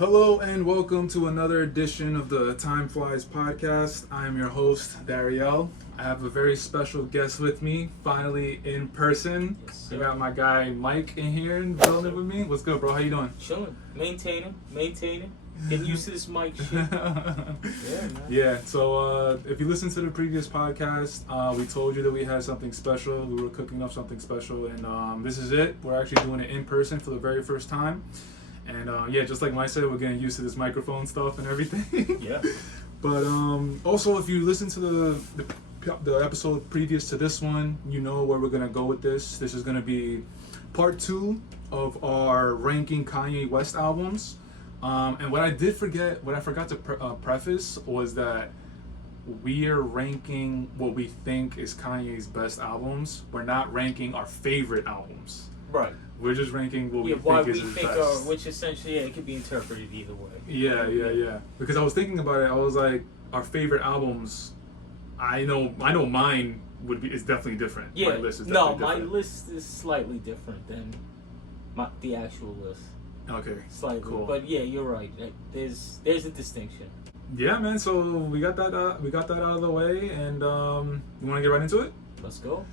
Hello and welcome to another edition of the TimeFlies podcast. I am your host, Dariel. I have a very special guest with me, finally in person. Yes, I got my guy Mike in here in the building with me. What's good, bro? How you doing? Chilling, maintaining. Getting used to this mic shit. Yeah, man. Yeah, so if you listen to the previous podcast, we told you that we had something special. We were cooking up something special, and this is it. We're actually doing it in person for the very first time. And yeah, just like Mike said, we're getting used to this microphone stuff and everything. Yeah. But also, if you listen to the episode previous to this one, you know where we're gonna go with this. This is gonna be part 2 of our ranking Kanye West albums. And what I forgot to preface was that we are ranking what we think is Kanye's best albums. We're not ranking our favorite albums. Right. We're just ranking what we why think we is his think best. which essentially, it could be interpreted either way. Yeah. Because I was thinking about it, I was like, our favorite albums. I know mine is definitely different. Yeah. My list is No, definitely my different. list is slightly different than the actual list. Okay. Slightly. Cool. But yeah, you're right. There's a distinction. Yeah, man. So we got that out of the way, and you want to get right into it? Let's go.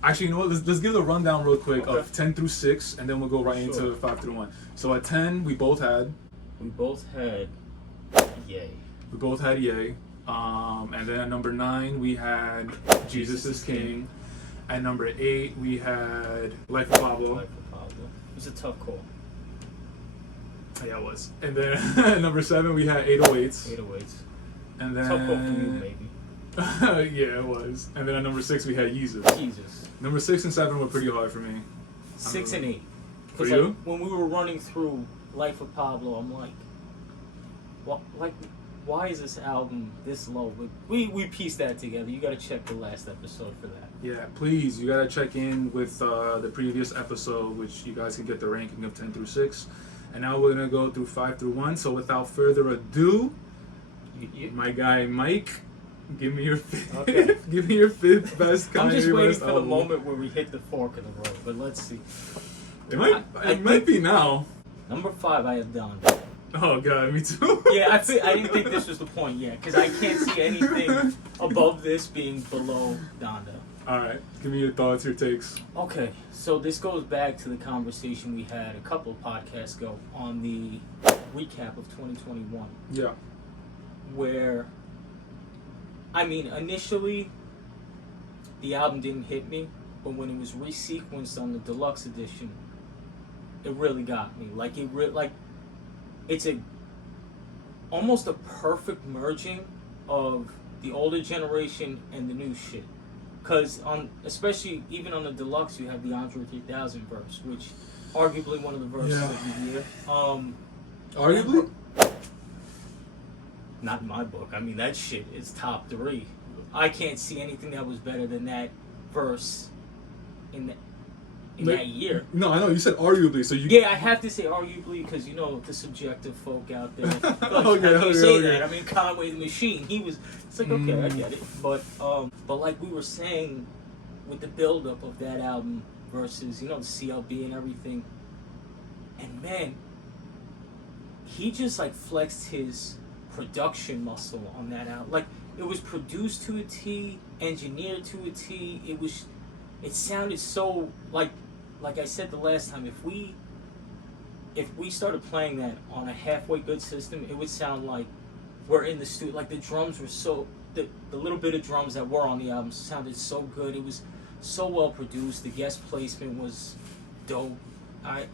Actually, you know what? Let's give a rundown real quick Okay. of 10 through 6, and then we'll go right into 5 through 1. So at 10, we both had Yay. Ye. And then at number 9, we had Jesus is King. At number 8, we had Life of Pablo. Life of Pablo. It was a tough call. Yeah, it was. And then at number 7, we had 808s. 808s. And then Tough call for you, maybe. yeah, it was. And then at number 6, we had Jesus. Jesus. Number 6 and 7 were pretty hard for me. 6 and 8. For Because you? when we were running through Life of Pablo, I'm like, why is this album this low? But we pieced that together. You got to check the last episode for that. Yeah, please. You got to check in with the previous episode, which you guys can get the ranking of 10 through 6. And now we're going to go through 5 through 1. So without further ado, my guy Mike, give me your fifth. Okay. Give me your 5th best Kanye I'm just waiting West for the album. moment where we hit the fork in the road. But let's see. It might be now. Number 5, I have Donda. Oh god, me too. Yeah, I didn't think this was the point yet, because I can't see anything above this being below Donda. All right, give me your thoughts, your takes. Okay, so this goes back to the conversation we had a couple of podcasts ago on the recap of 2021. Yeah. Where, I mean, initially, the album didn't hit me, but when it was resequenced on the deluxe edition, it really got me. It's almost a perfect merging of the older generation and the new shit. Because especially even on the deluxe, you have the Andre 3000 verse, which arguably one of the verses of the year. Arguably? Not in my book. I mean, that shit is top 3. I can't see anything that was better than that verse in that year. No, I know you said arguably, so you. Yeah, I have to say arguably because you know the subjective folk out there. Like, how do you say okay. that? I mean, Conway the Machine. It's like okay, I get it. But like we were saying, with the buildup of that album versus the CLB and everything, and man, he just like flexed his production muscle on that album. Like it was produced to a T, engineered to a T. It sounded so like I said the last time, if we started playing that on a halfway good system, it would sound like we're in the studio. Like the drums were the little bit of drums that were on the album sounded so good. It was so well produced. The guest placement was dope. I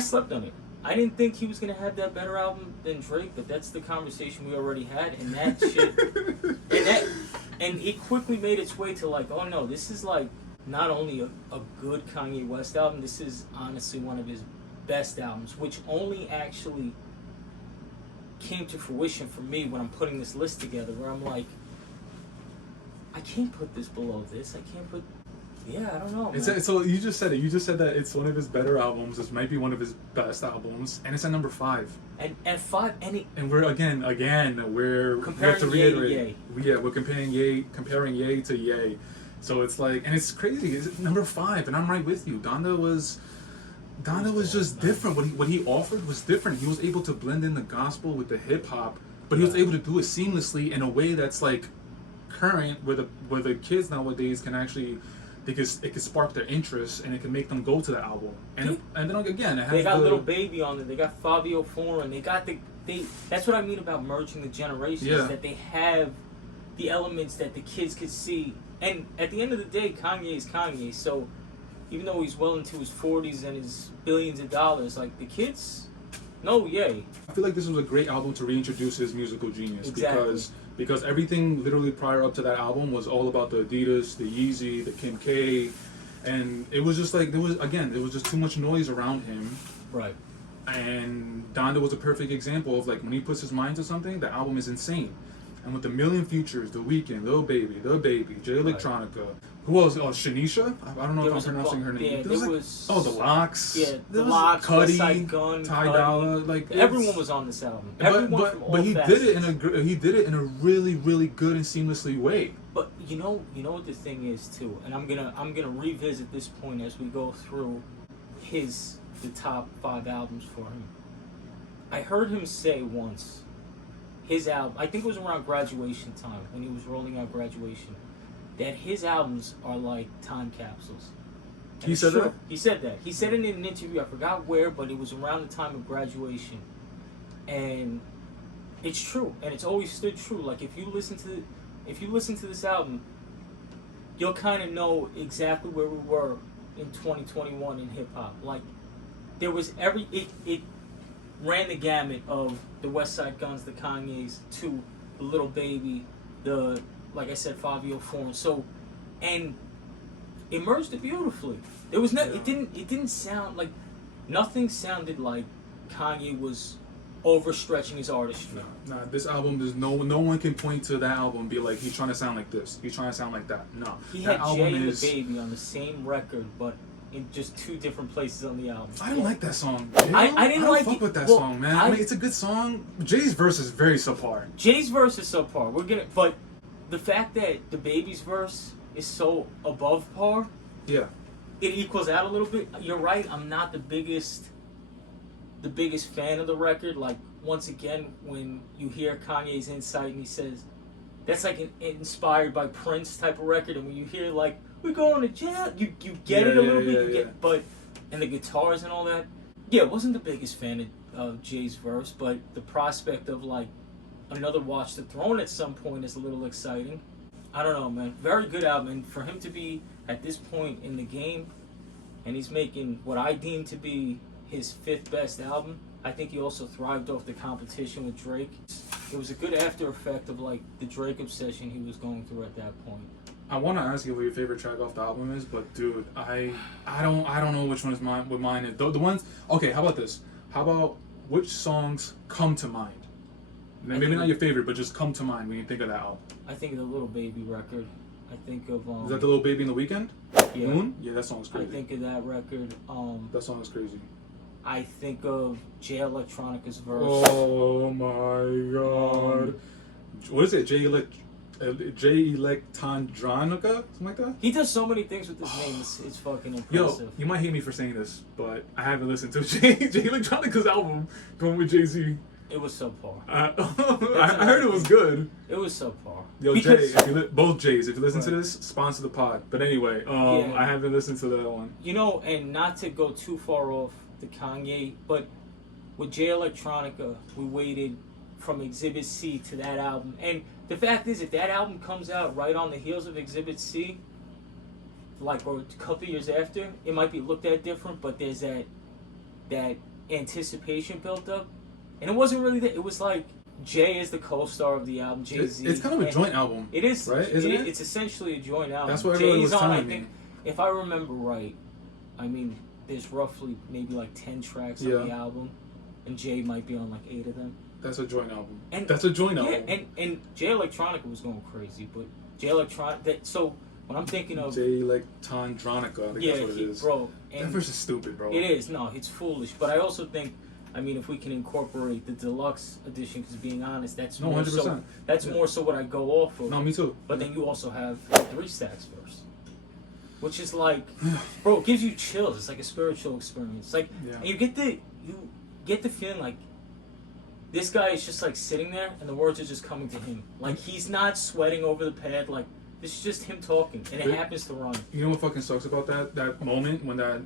slept on it. I didn't think he was gonna have that better album than Drake, but that's the conversation we already had, and that shit, and it quickly made its way to like, oh no, this is like not only a good Kanye West album, this is honestly one of his best albums, which only actually came to fruition for me when I'm putting this list together, where I'm like, I can't put this below this. I can't put. Yeah, I don't know. Man. So you just said it. You just said that it's one of his better albums. This might be one of his best albums, and it's at number 5. And 5, and we're again we're comparing we have to reiterate. Ye to Yeah, we're comparing Ye to Ye. So it's like, and it's crazy. It's number 5, and I'm right with you. Donda was Donda was just different. What he offered was different. He was able to blend in the gospel with the hip hop, but he was able to do it seamlessly in a way that's like current, where the kids nowadays can actually, because it can spark their interest and it can make them go to the album. And then again, it has they got Little Baby on it. They got Fabio Foreign. They got that's what I mean about merging the generations. Yeah. That they have the elements that the kids could see. And at the end of the day, Kanye is Kanye. So even though he's well into his 40s and his billions of dollars, like the kids, no, yay. I feel like this was a great album to reintroduce his musical genius. Exactly. Because everything literally prior up to that album was all about the Adidas, the Yeezy, the Kim K, and it was just like there was just too much noise around him. Right. And Donda was a perfect example of like when he puts his mind to something, the album is insane. And with the million features, The Weeknd, Lil Baby, Jay Electronica. Who else? Oh, Shanisha? I don't know if I'm pronouncing her name. Yeah, there was The Locks. Yeah, The Locks, Cudi, Westside Gunn, Ty Dolla. Like everyone was on this album. Everyone from all but he facets. did it in a really, really good and seamlessly way. But you know what the thing is too, and I'm gonna revisit this point as we go through the top 5 albums for him. I heard him say once, his album, I think it was around graduation time when he was rolling out Graduation, that his albums are like time capsules. And He said that? He said that. He said it in an interview. I forgot where, but it was around the time of Graduation, and it's true, and it's always stood true. Like if you listen to this album, you'll kind of know exactly where we were in 2021 in hip hop. Like there was it ran the gamut of the Westside Guns, the Kanyes, to the Little Baby, the, like I said, Fabio Foreign. So, and it merged it beautifully. It was not. It didn't sound like, nothing sounded like Kanye was overstretching his artistry. No, this album, there's no one can point to that album and be like, he's trying to sound like this, he's trying to sound like that. No, he that had album Jay and is... the Baby on the same record, but in just 2 different places on the album. I didn't like that song. I didn't like fuck it. with that Well, song, man. I mean, it's a good song. Jay's verse is very subpar. Jay's verse is subpar. But the fact that the Baby's verse is so above par, Yeah. it equals out a little bit. You're right. I'm not the biggest fan of the record. Like once again, when you hear Kanye's Insight and he says that's like an inspired by Prince type of record, and when you hear like we're going to jail, you get it a little bit. But and the guitars and all that. Yeah, wasn't the biggest fan of Jay's verse, but the prospect of like another Watch the Throne at some point is a little exciting. I don't know, man. Very good album, and for him to be at this point in the game, and he's making what I deem to be his 5th best album. I think he also thrived off the competition with Drake. It was a good after effect of like the Drake obsession he was going through at that point. I want to ask you what your favorite track off the album is, but dude, I don't know which one is mine. What mine is. The ones. Okay, how about this? How about which songs come to mind? Maybe not your favorite, but just come to mind when you think of that album. I think of the Little Baby record. I think of Is that the Little Baby in the Weekend? Yeah. Moon? Yeah, that song's crazy. I think of that record. That song is crazy. I think of Jay Electronica's verse. Oh my god. What is it? Jay Electronica? Something like that? He does so many things with his name. It's fucking impressive. Yo, you might hate me for saying this, but I haven't listened to Jay Electronica's album going with Jay-Z. It was subpar. I heard it was good. It was subpar. Yo, because, Jay, both Jays, if you listen to this, sponsor the pod. But anyway, Yeah. I haven't listened to that one. You know, and not to go too far off the Kanye, but with Jay Electronica, we waited from Exhibit C to that album. And the fact is, if that album comes out right on the heels of Exhibit C, like or a couple years after, it might be looked at different, but there's that anticipation built up. And it wasn't really that. It was like Jay is the co-star of the album, Jay-Z. It's kind of a joint album. It is, right? Isn't it? It's essentially a joint album. That's what everyone was Jay's on, telling I think, me. if I remember right, I mean, there's roughly maybe like 10 tracks on the album, and Jay might be on like 8 of them. That's a joint album. And that's a joint album. Yeah, and Jay Electronica was going crazy, but Jay Electronica. So when I'm thinking of Jay Electronica, I think that's what it is. Bro, that verse is stupid, bro. It is. No, it's foolish. But I also think, I mean, if we can incorporate the deluxe edition, because being honest, that's No, more 100%. so. That's more so what I go off of. No, me too. But then you also have 3 Stacks verse. which is like, bro, it gives you chills. It's like a spiritual experience. Like, and you get the feeling like this guy is just like sitting there, and the words are just coming to him. Like he's not sweating over the pad. Like this is just him talking, and it happens to run. You know what fucking sucks about that moment when that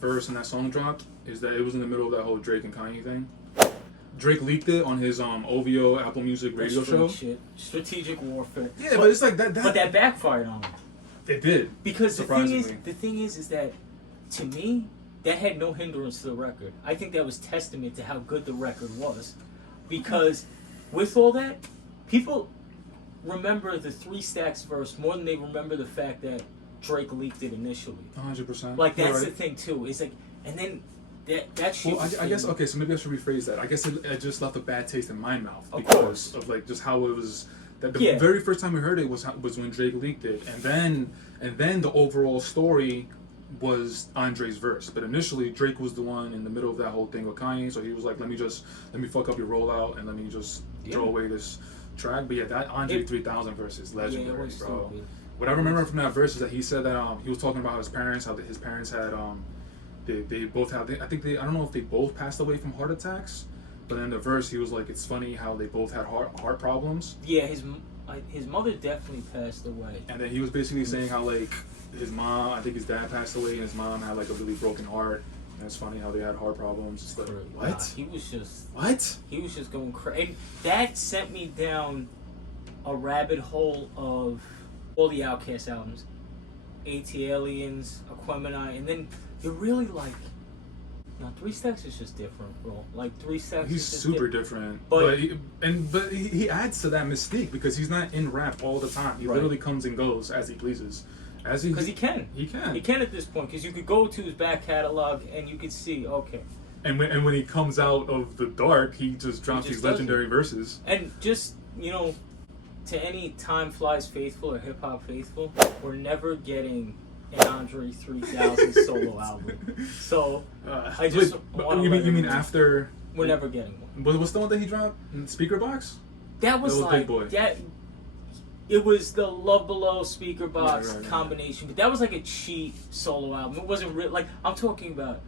verse and that song dropped is that it was in the middle of that whole Drake and Kanye thing. Drake leaked it on his OVO Apple Music radio show. Shit. Strategic warfare. Yeah, but it's like that. But that backfired on him. It did. Because the thing is that to me, that had no hindrance to the record. I think that was testament to how good the record was. Because with all that, people remember the 3 Stacks verse more than they remember the fact that Drake leaked it initially. 100%. Like that's the thing too. It's like, and then that shit. Well, I guess okay. So maybe I should rephrase that. I guess it just left a bad taste in my mouth because of like just how it was. That the very first time we heard it was when Drake leaked it, and then the overall story was Andre's verse. But initially, Drake was the one in the middle of that whole thing with Kanye, so he was like, let me fuck up your rollout and let me just throw away this track. But yeah, that Andre 3000 verse is legendary, bro. What I remember from that verse is that he said that he was talking about his parents, how his parents had they both had I don't know if they both passed away from heart attacks, but in the verse he was like, it's funny how they both had heart problems. Yeah, his mother definitely passed away. And then he was basically saying how like his mom, I think his dad passed away, and his mom had like a really broken heart. And it's funny how they had heart problems. It's like, what? Nah, he was just going crazy. And that sent me down a rabbit hole of all the Outkast albums, AT-Aliens, Aquemini, and then you're really like, no, 3 Stacks is just different, bro. Like 3 Stacks. He's is super different, but he adds to that mystique because he's not in rap all the time. He literally comes and goes as he pleases. Because he can. He can. He can at this point because you could go to his back catalog and you could see, okay. And when he comes out of the dark, he just drops these legendary verses. And just, you know, to any TimeFlies faithful or hip hop faithful, we're never getting an Andre 3000 solo album. So I just you mean after? We're never getting one. What's the one that he dropped? Speaker Box? That was like Big Boy. That. It was the Love Below Speaker Box combination, but that was like a cheap solo album. It wasn't real. Like I'm talking about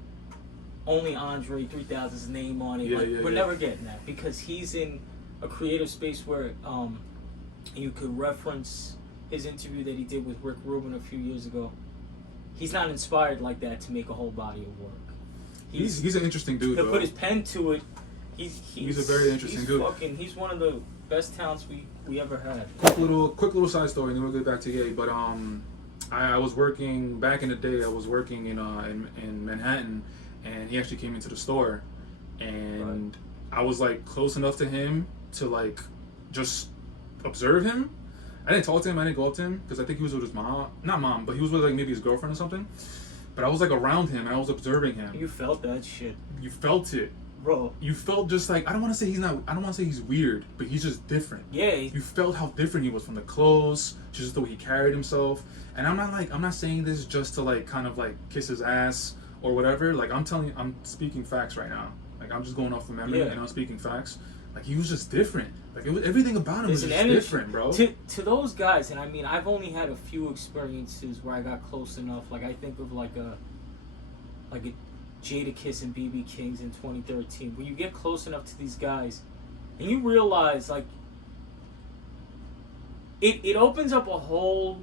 only Andre 3000's name on it. We're never getting that because he's in a creative space where you could reference his interview that he did with Rick Rubin a few years ago. He's not inspired like that to make a whole body of work. He's an interesting dude. To put his pen to it, he's a very interesting dude. He's one of the best talents we ever had. Quick little side story, and then we'll get back to Ye. But I was working back in the day. I was working in Manhattan, and he actually came into the store, and I was like close enough to him to like just observe him. I didn't talk to him. I didn't go up to him because I think he was with his mom. Not mom, but he was with like maybe his girlfriend or something. But I was like around him and I was observing him. You felt that shit. You felt it. Bro. You felt just like, I don't want to say he's weird, but he's just different. Yeah. You felt how different he was from the clothes, just the way he carried himself. And I'm not saying this just to like kind of like kiss his ass or whatever. Like I'm speaking facts right now. Like I'm just going off the memory and I'm speaking facts. Like he was just different. Like everything about him was just different, bro. To those guys, and I mean, I've only had a few experiences where I got close enough. Like I think of like a Jadakiss and BB Kings in 2013, where you get close enough to these guys, and you realize like it opens up a whole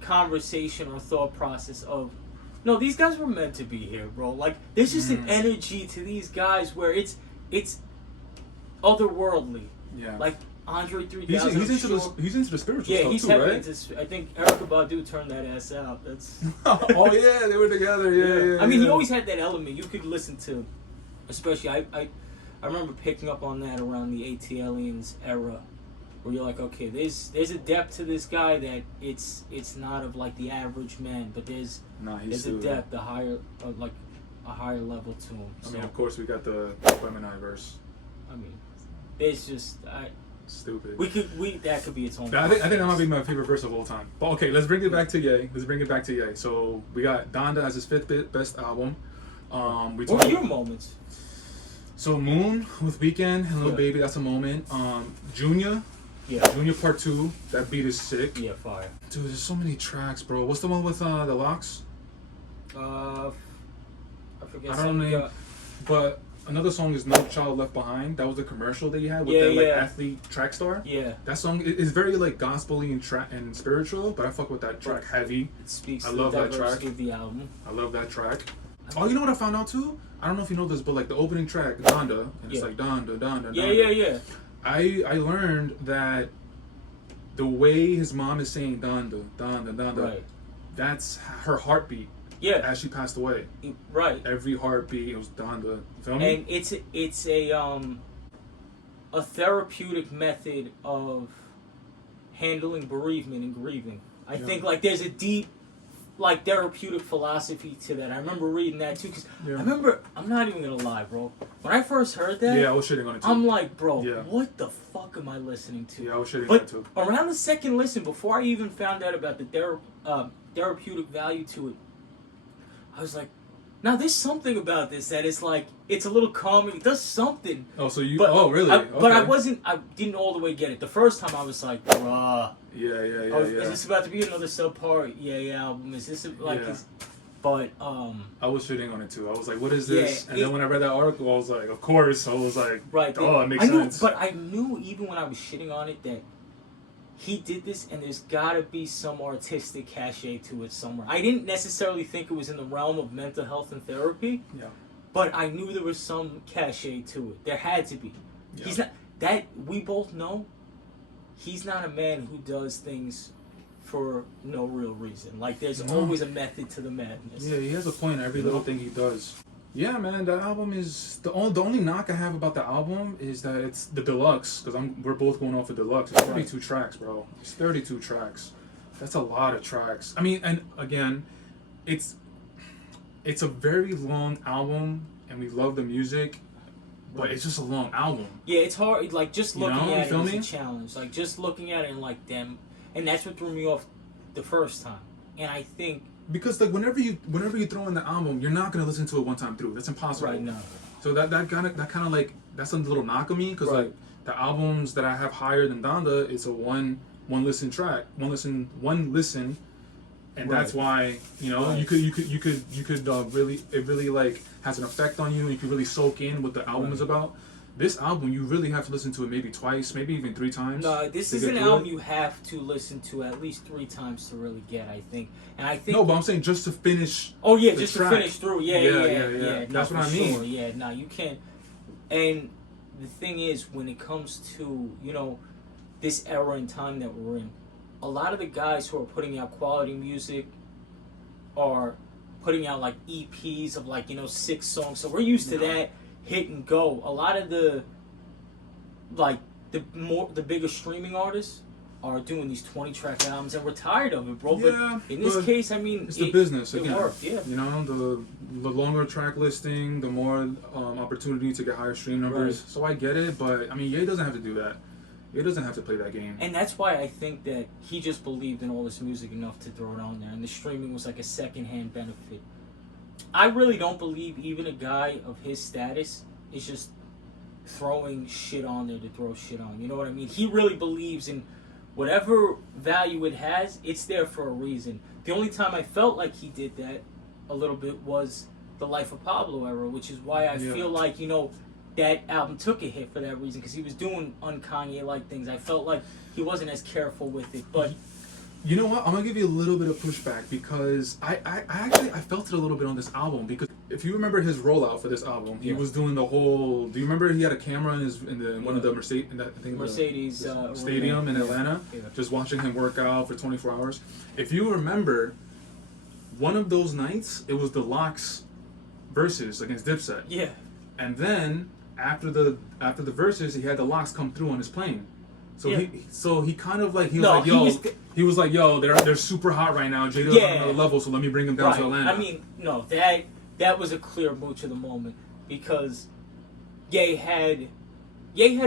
conversation or thought process of, no, these guys were meant to be here, bro. Like there's just an energy to these guys where it's otherworldly. Yeah. Like Andre 3000. He's into the spiritual stuff he's too, heavily right? into. I think Erykah Badu turned that ass out. That's. Oh yeah, they were together. Yeah. I mean, he always had that element. You could listen to, especially I remember picking up on that around the AT-Aliens era, where you're like, okay, there's a depth to this guy that it's not of like the average man, but there's a depth, a higher level to him. I mean, of course, we got the Gemini verse. I mean, there's just stupid. That could be its own. I think that might be my favorite verse of all time. But okay, let's bring it back to Ye. So we got Donda as his 5th best album. What were your moments? So Moon with Weeknd and Lil Baby, that's a moment. Junior Yeah. Junior Part 2, that beat is sick. Yeah, fire. Dude, there's so many tracks, bro. What's the one with the locks? I forget. I don't know. But another song is No Child Left Behind. That was the commercial that you had with Yeah, that like yeah. athlete track star. Yeah. That song is very like gospel-y and spiritual, but I fuck with that track heavy. It speaks I to love the that track. diversity of the album. I love that track. Oh, you know what I found out too? I don't know if you know this, but like the opening track, Donda, and it's like Donda, Donda, Yeah, Donda. yeah. I learned that the way his mom is saying Donda, Donda, Donda, Right. that's her heartbeat. Yeah. As she passed away. Right. Every heartbeat, it was Donda. You feel me? And it's a therapeutic method of handling bereavement and grieving. I think like there's a deep like therapeutic philosophy to that. I remember reading that too because I remember, I'm not even gonna lie, bro. When I first heard that, I was shitting on it too. I'm like, bro, what the fuck am I listening to? Yeah, I was shitting on But it too. around the second listen, before I even found out about the therapeutic value to it, I was like, now there's something about this that is like, it's a little calming. It does something. Oh, so you? But oh, really? But I didn't all the way get it. The first time I was like, bruh. Yeah. Is this about to be another subpar album? Is this like? But I was shitting on it too. I was like, what is this? And then when I read that article, I was like, of course. I was like, oh, it makes sense. But I knew even when I was shitting on it that he did this, and there's gotta be some artistic cachet to it somewhere. I didn't necessarily think it was in the realm of mental health and therapy. Yeah. But I knew there was some cachet to it. There had to be. Yeah. He's not that we both know. He's not a man who does things for no real reason. Like there's always a method to the madness. Yeah, he has a point in every little thing he does. Yeah, man, that album is the only knock I have about the album is that it's the deluxe because we're both going off of deluxe. It's 32 tracks, bro. It's 32 tracks. That's a lot of tracks. I mean, and again, it's a very long album, and we love the music. But it's just a long album. Yeah, it's hard. Like, just looking at it is me? a challenge. Like, just looking at it and like, damn. And that's what threw me off the first time. And I think... Because, like, whenever you throw in the album, you're not going to listen to it one time through. That's impossible. Right, no. So that kind of like, that's a little knock on me. Because, like, the albums that I have higher than Donda, it's a one listen track. One listen. And that's why, you know, you could really, it really like has an effect on you. You can really soak in what the album is about. This album, you really have to listen to it maybe twice, maybe even 3 times. No, this is an album you have to listen to at least 3 times to really get, I think. And I think... No, but I'm saying just to finish. Oh, yeah, just to finish through. Yeah. That's what I mean. Sure. Yeah, no, you can't. And the thing is, when it comes to, you know, this era and time that we're in, a lot of the guys who are putting out quality music are putting out like EPs of like, you know, 6 songs. So we're used to that hit and go. A lot of the like the bigger streaming artists are doing these 20-track albums, and we're tired of it, bro. Yeah, but in this case, I mean, it's the business again. It worked, yeah. You know, the longer track listing, the more opportunity to get higher stream numbers. Right. So I get it, but I mean, Ye doesn't have to do that. He doesn't have to play that game. And that's why I think that he just believed in all this music enough to throw it on there. And the streaming was like a secondhand benefit. I really don't believe even a guy of his status is just throwing shit on there to throw shit on. You know what I mean? He really believes in whatever value it has, it's there for a reason. The only time I felt like he did that a little bit was the Life of Pablo era, which is why I feel like, you know, that album took a hit for that reason, because he was doing un-Kanye-like things. I felt like he wasn't as careful with it, but... You know what? I'm gonna give you a little bit of pushback, because I actually felt it a little bit on this album, because if you remember his rollout for this album, he was doing the whole... Do you remember he had a camera in one of the Mercedes stadium in Atlanta, just watching him work out for 24 hours? If you remember, one of those nights, it was the Lox versus against Dipset. Yeah. And then after the verses, he had the Lox come through on his plane. So he kind of like he was like, yo, they're super hot right now. Jada's on another level, so let me bring them down to Atlanta. I mean, no, that was a clear move to the moment, because Ye had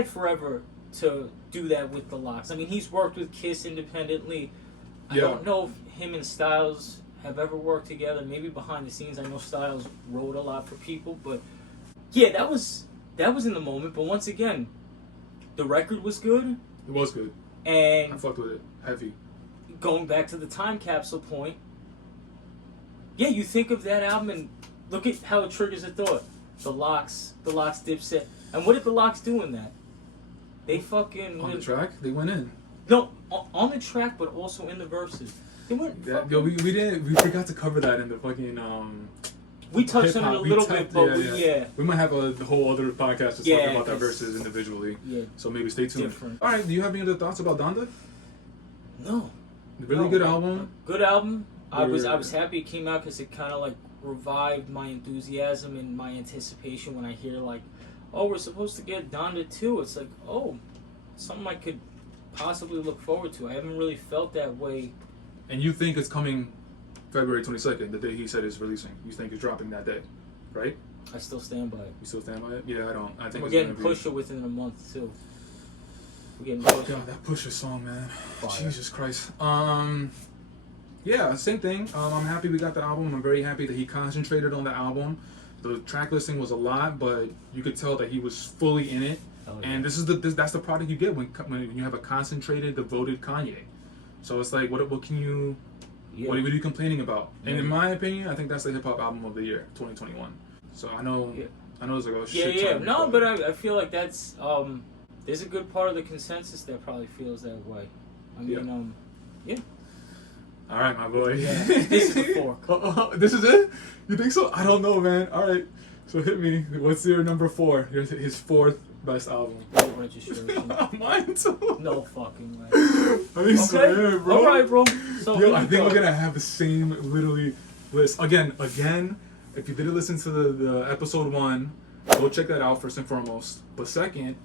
forever to do that with the Lox. I mean, he's worked with Kiss independently. I don't know if him and Styles have ever worked together. Maybe behind the scenes. I know Styles wrote a lot for people, but yeah, that was in the moment. But once again, the record was good. It was good. I And fucked with it. Heavy. going back to the time capsule point, yeah, you think of that album and look at how it triggers a thought. The Locks, Dipset. And what did the Locks do in that? They fucking... On the track, they went in. No, on the track, but also in the verses. They went... Yo, we forgot to cover that in the fucking... we touched on hip-hop. it a We little tapped- bit, but yeah. We might have a whole other podcast just Yeah, talking about that 'cause- verses individually. Yeah, So maybe stay tuned. different. All right, do you have any other thoughts about Donda? No. Really No, good man. album. Good album. I was We're- happy it came out because it kind of like revived my enthusiasm and my anticipation when I hear like, oh, we're supposed to get Donda 2. It's like, oh, something I could possibly look forward to. I haven't really felt that way. And you think it's coming February 22nd, the day he said it's releasing. You think it's dropping that day, right? I still stand by it. You still stand by it? Yeah, I don't. I think We're it's getting gonna be... Pusha within a month too. We're getting Oh Pusha. god, that Pusha song, man. Fire. Jesus Christ. Yeah, same thing. I'm happy we got the album. I'm very happy that he concentrated on the album. The track listing was a lot, but you could tell that he was fully in it. Oh, yeah. And that's the product you get when you have a concentrated, devoted Kanye. So it's like, what can you, Yeah. what are you complaining about? And in Yeah. my opinion, I think that's the hip hop album of the year, 2021. So I know, Yeah. it's like a Yeah, shit yeah. ton, No, but I feel like that's there's a good part of the consensus that probably feels that way. I mean, yeah. All right, my boy. Yeah, this is the fork. This is it? You think so? I don't know, man. All right. So hit me. What's your number 4? His 4th best album. Late registration. Mine too. No fucking way. I swear, bro. All right, bro. So Yo, here I we think go. we're gonna have the same literally list again. If you didn't listen to the episode 1, go check that out first and foremost. But second,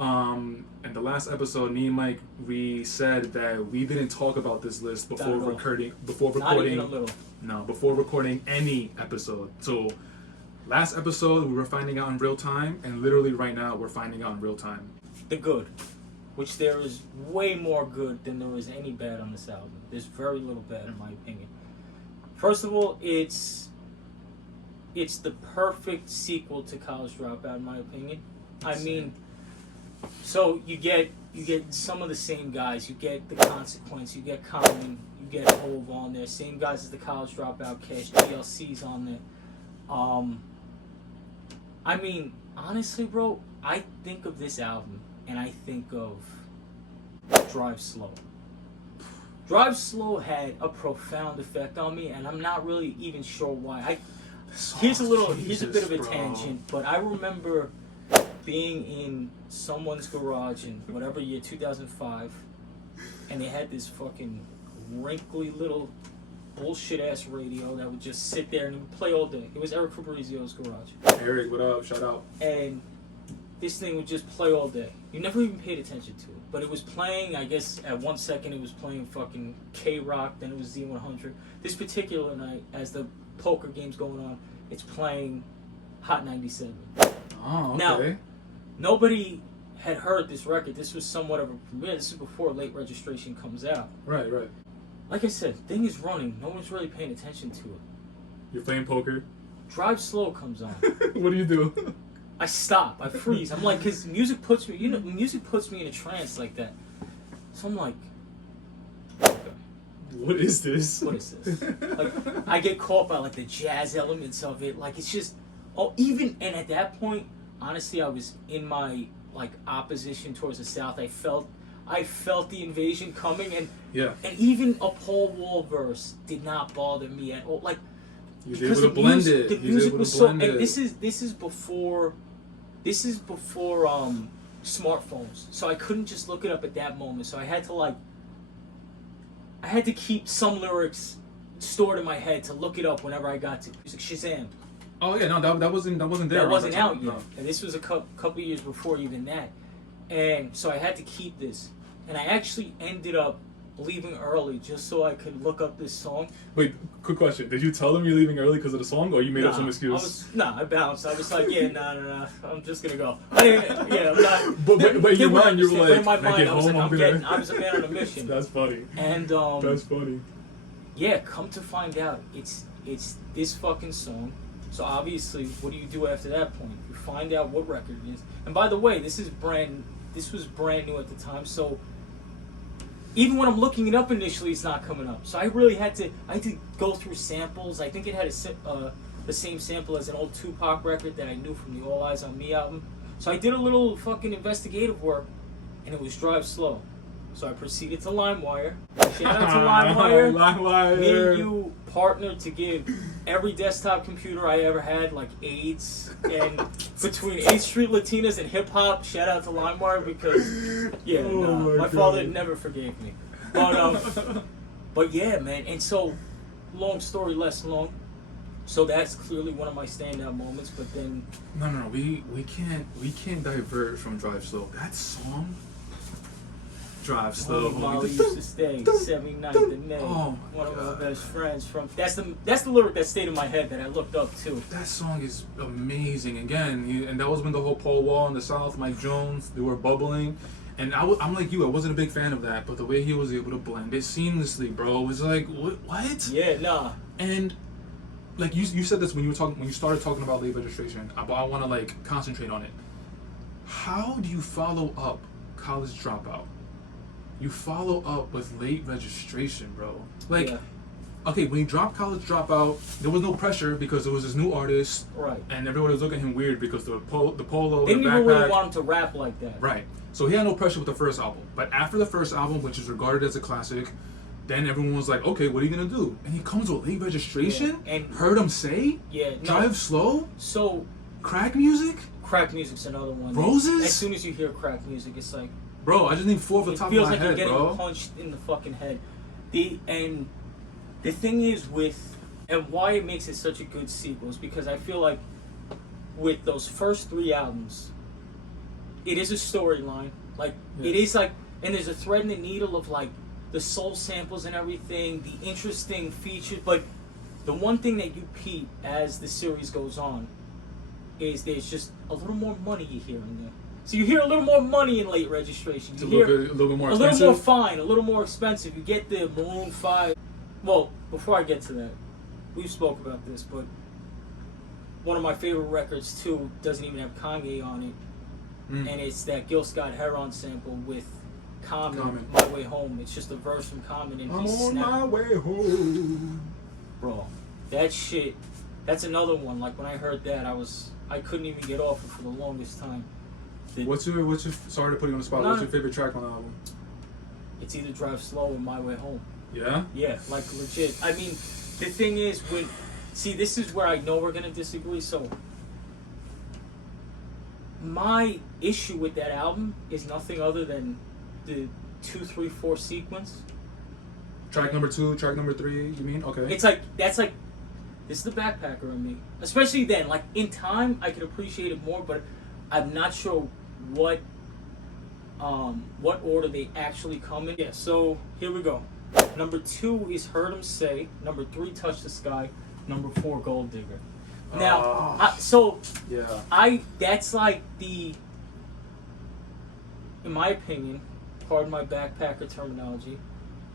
in the last episode, me and Mike, we said that we didn't talk about this list before Not at all. recording. Not even a little. No, before recording any episode. So, last episode we were finding out in real time, and literally right now we're finding out in real time. The good, which there is way more good than there is any bad on this album. There's very little bad in my opinion. First of all, it's the perfect sequel to College Dropout in my opinion. I mean, so you get some of the same guys. You get The Consequence. You get Common. You get Hove on there. Same guys as the College Dropout Cash. GLC's on there. I mean, honestly, bro, I think of this album and I think of Drive Slow. Drive Slow had a profound effect on me, and I'm not really even sure why. Here's a bit of a tangent, but I remember being in someone's garage in whatever year, 2005, and they had this fucking wrinkly little bullshit ass radio that would just sit there and it would play all day. It was Eric Fabrizio's garage. Eric, what up? Shout out. And this thing would just play all day. You never even paid attention to it. But it was playing, I guess at 1 second it was playing fucking K-Rock, then it was Z100. This particular night, as the poker game's going on, it's playing Hot 97. Oh, okay. Now, nobody had heard this record. This was somewhat of a premiere. This is before Late Registration comes out. Right. Like I said, thing is running. No one's really paying attention to it. You're playing poker. Drive Slow comes on. What do you do? I stop. I freeze. I'm like, because music puts me, music puts me in a trance like that. So I'm like, okay, What is this? what is this? Like, I get caught by like the jazz elements of it. Like it's just, and at that point, honestly, I was in my like opposition towards the South. I felt the invasion coming, and Yeah. and even a Paul Wall verse did not bother me at all. Like, He was because able to blend it. The He music able was to so, blend and it. this is before smartphones, so I couldn't just look it up at that moment. So I had to keep some lyrics stored in my head to look it up whenever I got to music. Shazam. Oh yeah, no, that wasn't there. That around wasn't that time. out yet, No. and this was a couple years before even that. And so I had to keep this, and I actually ended up leaving early just so I could look up this song. Wait, quick question. Did you tell them you're leaving early because of the song, or you made up some excuse? I bounced. I was like, yeah, no, I'm just gonna go. I'm not. But in your mind, you were like, in my when I mind, get I was home, like, I'm gonna... I was a man on a mission. That's funny. And That's funny. yeah, come to find out, it's this fucking song. So obviously, what do you do after that point? You find out what record it is. And by the way, this was brand new at the time. So even when I'm looking it up initially, it's not coming up. So I really had to go through samples. I think it had the same sample as an old Tupac record that I knew from the All Eyes on Me album. So I did a little fucking investigative work, and it was Drive Slow. So I proceeded to LimeWire. Shout out to LimeWire. LimeWire. Me and you partnered to give every desktop computer I ever had like AIDS, and between 8th Street Latinas and hip hop, shout out to LimeWire because my father never forgave me. But yeah, man. And so, long story less long. So that's clearly one of my standout moments. But then no, we can't divert from Drive Slow. That song. Drive Slow. Molly used to stay 79th and May. Oh One of my best friends from. That's the lyric that stayed in my head that I looked up to. That song is amazing. Again, and that was when the whole Paul Wall in the South, Mike Jones, they were bubbling. And I'm like you, I wasn't a big fan of that, but the way he was able to blend it seamlessly, bro, was like, what? Yeah, nah. And like you said this when you started talking about late registration. I want to like concentrate on it. How do you follow up College Dropout? You follow up with late registration, bro. Like, yeah. Okay, when he dropped College Dropout, there was no pressure because there was this new artist, right? And everybody was looking at him weird because the polo, they the didn't even backpack. really want him to rap like that, right? So he had no pressure with the first album. But after the first album, which is regarded as a classic, then everyone was like, okay, what are you gonna do? And he comes with late registration. Yeah. And Heard Him Say. Yeah. Drive Slow. So. Crack music. Crack music's another one. Roses. As soon as you hear crack music, it's like. Bro, I just need 4 off the top of my head, bro. It feels like you're getting punched in the fucking head. The thing is and why it makes it such a good sequel is because I feel like with those first 3 albums, it is a storyline. Like, it is like, and there's a thread in the needle of like the soul samples and everything, the interesting features. But the one thing that you peep as the series goes on is there's just a little more money you hear in there. So you hear a little more money in late registration. You hear a little bit more expensive. A little more fine, a little more expensive. You get the Maroon 5. Well, before I get to that, we've spoke about this, but one of my favorite records too doesn't even have Kanye on it, and it's that Gil Scott-Heron sample with Common, My Way Home. It's just a verse from Common, and I'm on my way home. Bro, that shit. That's another one. Like when I heard that, I couldn't even get off it for the longest time. What's your sorry to put you on the spot. What's your favorite track on the album? It's either Drive Slow or My Way Home. Yeah? Yeah, like legit. I mean, the thing is this is where I know we're gonna disagree. So my issue with that album is nothing other than the 2, 3, 4 sequence. Track number 2, track number 3, you mean? Okay. It's like this is the backpacker in me. Especially then. Like in time I could appreciate it more, but I'm not sure what order they actually come in. Yeah, so here we go. Number 2 is Heard 'Em Say. Number 3, Touch the Sky. Number 4, Gold Digger. Now, that's like in my opinion, pardon my backpacker terminology,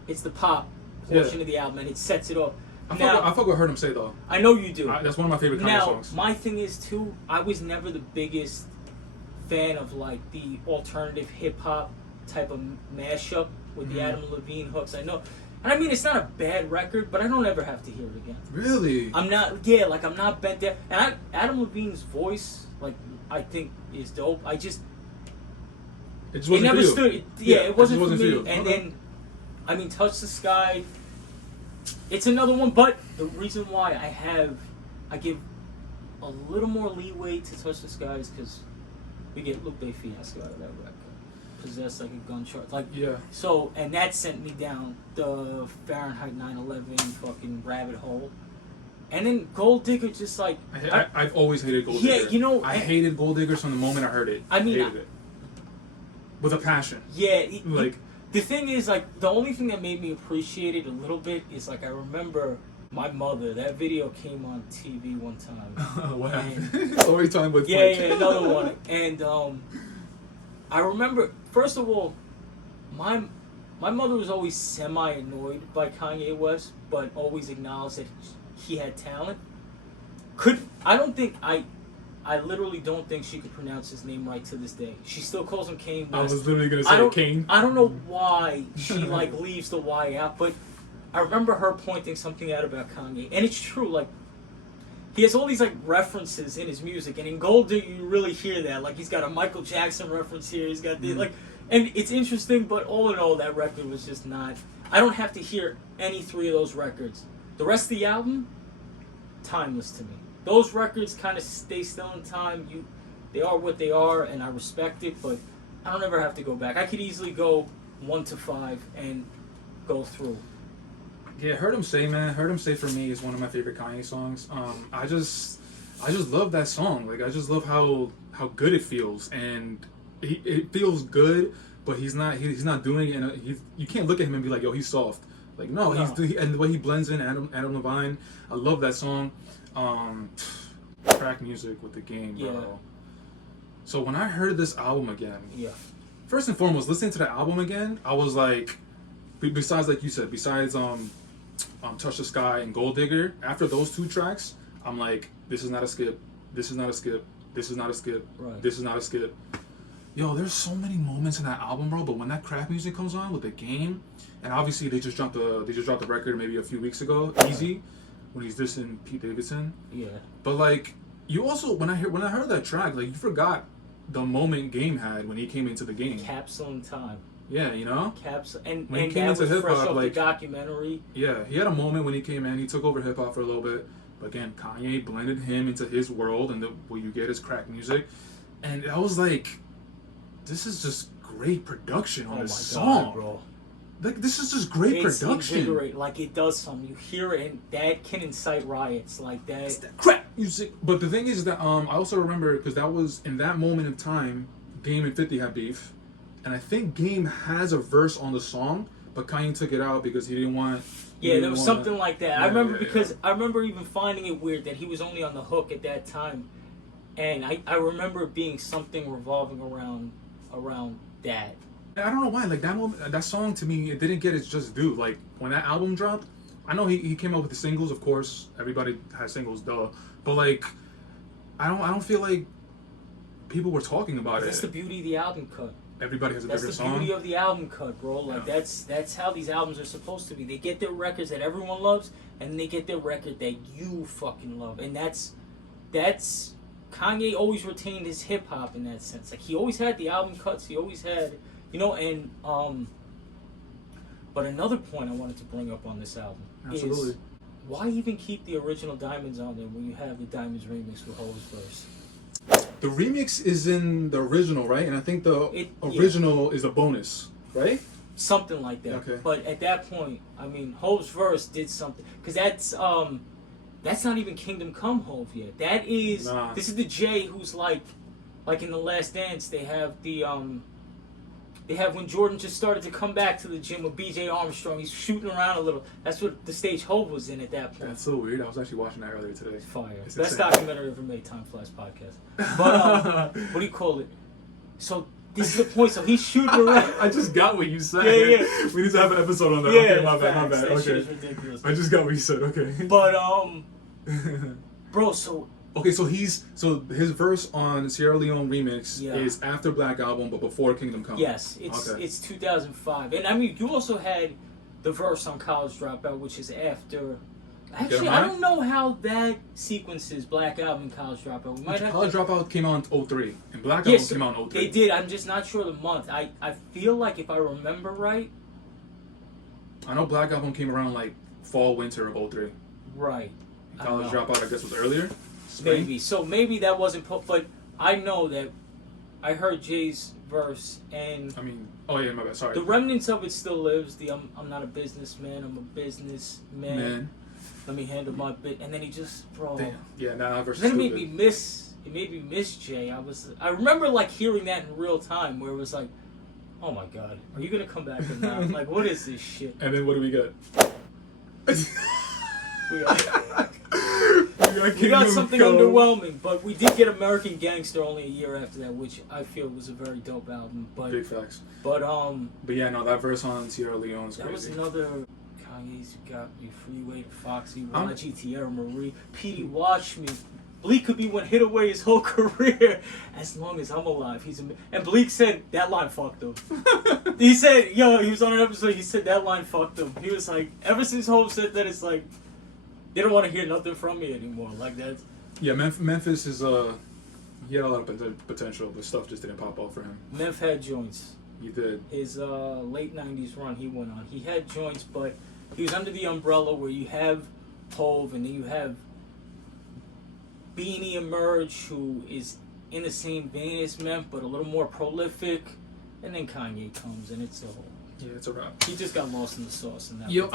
it's the pop portion of the album, and it sets it off. I fuck with Heard 'Em Say though. I know you do. That's one of my favorite Kanye songs. Now, my thing is too, I was never the biggest fan of like the alternative hip hop type of mashup with the Adam Levine hooks. I know, and I mean it's not a bad record, but I don't ever have to hear it again. Really? I'm not bent there. And Adam Levine's voice, like I think, is dope. It just wasn't never for you. stood. It wasn't for me. And okay. then, I mean, Touch the Sky. It's another one, but the reason why I give a little more leeway to Touch the Sky is because we get Lupe Fiasco out of that record. Possessed like a gun charge. Like, so, and that sent me down the Fahrenheit 9/11 fucking rabbit hole. And then Gold Digger just like... I've always hated Gold Digger. Yeah, you know... I hated Gold Digger from the moment I heard it. I mean... hated it. With a passion. Yeah. The thing is, like, the only thing that made me appreciate it a little bit is, like, I remember my mother, that video came on TV one time. What happened? Story time with Mike. Yeah, another one. And, I remember, first of all, my mother was always semi-annoyed by Kanye West, but always acknowledged that he had talent. I I literally don't think she could pronounce his name right to this day. She still calls him Kane West. I was literally gonna say Kane. I don't know why she like leaves the Y out, but I remember her pointing something out about Kanye, and it's true. Like he has all these like references in his music, and in Gold Digger you really hear that. Like he's got a Michael Jackson reference here. He's got the like, and it's interesting. But all in all, that record was just not. I don't have to hear any three of those records. The rest of the album, timeless to me. Those records kind of stay still in time. They are what they are, and I respect it. But I don't ever have to go back. I could easily go 1 to 5 and go through. Yeah, Heard Him Say, man. Heard Him Say for me is one of my favorite Kanye songs. I just love that song. Like I just love how good it feels, and it feels good. But he's not doing it. And you can't look at him and be like, yo, he's soft. Like no. And the way he blends in Adam Levine, I love that song. Track music with the game, bro. Yeah. So when I heard this album again, Yeah. first and foremost, listening to the album again, I was like, besides like you said, Touch the Sky and Gold Digger, after those 2 tracks, I'm like, this is not a skip. This is not a skip. This is not a skip. Right. This is not a skip. Yo, there's so many moments in that album, bro. But when that crack music comes on with the game, and obviously they just dropped the record maybe a few weeks ago, Easy, when he's dissing Pete Davidson. Yeah. But like, you also when I heard that track, like you forgot the moment Game had when he came into the game. Capsule in Time. Yeah, you know. Capsule and When he and came that into was fresh hip-hop, off like- the documentary. Yeah, he had a moment when he came in. He took over hip hop for a little bit, but again, Kanye blended him into his world, and what you get is crack music. And I was like, this is just great production on this song. God, bro. Like this is just great It's production. invigorating. Like it does something. You hear it, and that can incite riots. Like that. It's that crack music. But the thing is that I also remember because that was in that moment of time, Game and 50 had beef, and I think Game has a verse on the song, but Kanye took it out because he didn't want. Yeah, there was something like that. Yeah, I remember yeah, because yeah. I remember even finding it weird that he was only on the hook at that time, and I remember it being something revolving around that. I don't know why. Like that moment, that song to me, it didn't get its just due. Like when that album dropped, I know he came out with the singles. Of course, everybody has singles, duh. But like, I don't feel like people were talking about That's it. the beauty of the album cut. Everybody has a That's different the song. beauty of the album cut, bro. Like Yeah. that's how these albums are supposed to be. They get their records that everyone loves, and then they get their record that you fucking love, and that's Kanye always retained his hip hop in that sense. Like he always had the album cuts. He always had, and But another point I wanted to bring up on this album Absolutely. is why even keep the original Diamonds on there when you have the Diamonds remix with Ho's verse? The remix is in the original, right? And I think the Yeah. original is a bonus, right? Something like that. Okay. But at that point, I mean, Ho's verse did something because that's not even Kingdom Come Hove yet. That is Nah. This is the Jay who's like in The Last Dance. They have when Jordan just started to come back to the gym with B.J. Armstrong. He's shooting around a little. That's what the stage Hove was in at that point. That's so weird. I was actually watching that earlier today. It's fire. It's Best insane. documentary ever made. TimeFlies podcast. But what do you call it? So this is the point. So he's shooting around. I just got what you said. Yeah. We need to have an episode on that. Yeah, Okay, my bad. facts. That shit Okay. is ridiculous. I just got what you said. Okay. But bro, so Okay, so his verse on Sierra Leone remix Yeah. is after Black Album but before Kingdom Come. yes, Okay. it's 2005, and I mean you also had the verse on College Dropout, which is after. Actually, I don't know how that sequences Black Album and College Dropout. We might have College Dropout came out in 03 and Black Yes, Album came out in 03. They did. I'm just not sure the month. I feel like if I remember right. I know Black Album came around like fall winter of 03. Right. I College don't know. Dropout I guess was earlier. Spring? Maybe. So maybe that wasn't but I know that I heard Jay's verse and I mean, oh yeah, my bad. Sorry. the remnants of it still lives. I'm not a businessman. I'm a businessman. Man. Let me handle my bit. And then he just, bro. Damn. Yeah, nah, versus Then it made stupid. me miss. It made me miss Jay. I remember like hearing that in real time, where it was like, oh my god, are you gonna come back or not? Like, what is this shit? And then what do we get? We got something underwhelming, but we did get American Gangster only a year after that, which I feel was a very dope album. But Big facts. But yeah, no, that verse on Sierra Leone is that was crazy. another Kanye's Got Me, Freeway to Foxy, Raji, Tierra Marie, Petey Watch Me, Bleak could be one hit away his whole career as long as I'm alive. And Bleak said that line fucked him. He said, yo, he was on an episode, he said that line fucked him. He was like, ever since Hope said that, it's like, they don't want to hear nothing from me anymore. Like that. Yeah, Memphis is, he had a lot of potential, but stuff just didn't pop out for him. Memphis had joints. He did. His late 90s run he went on. He had joints, but he was under the umbrella where you have Hove and then you have Beanie Emerge, who is in the same vein as Memphis, but a little more prolific. And then Kanye comes and it's a whole. Yeah, it's a wrap. He just got lost in the sauce. In that Yo,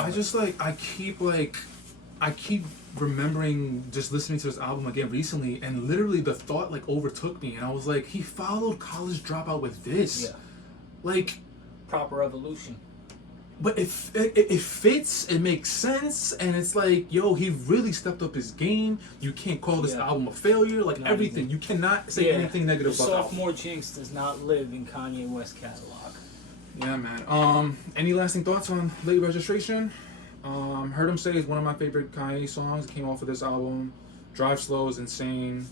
I keep remembering just listening to this album again recently, and literally the thought like overtook me, and I was like, he followed College Dropout with this. Yeah. Like, proper evolution. but it fits, it makes sense, and it's like, yo, he really stepped up his game. You can't call this album a failure. Like, everything. You cannot say anything negative about the album. Sophomore jinx does not live in Kanye West catalog. Yeah, man. Any lasting thoughts on Late Registration? Heard Him Say is one of my favorite Kanye songs. It came off of this album. Drive Slow is insane.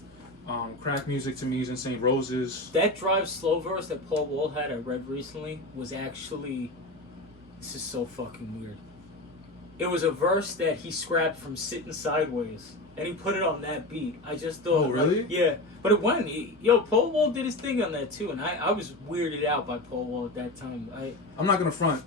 Crack Music to me is insane. Roses. That Drive Slow verse that Paul Wall had I read recently was actually, this is so fucking weird. It was a verse that he scrapped from Sitting Sideways, and he put it on that beat. I just thought, oh really? Yeah, but it went. Paul Wall did his thing on that too, and I was weirded out by Paul Wall at that time. I'm not gonna front.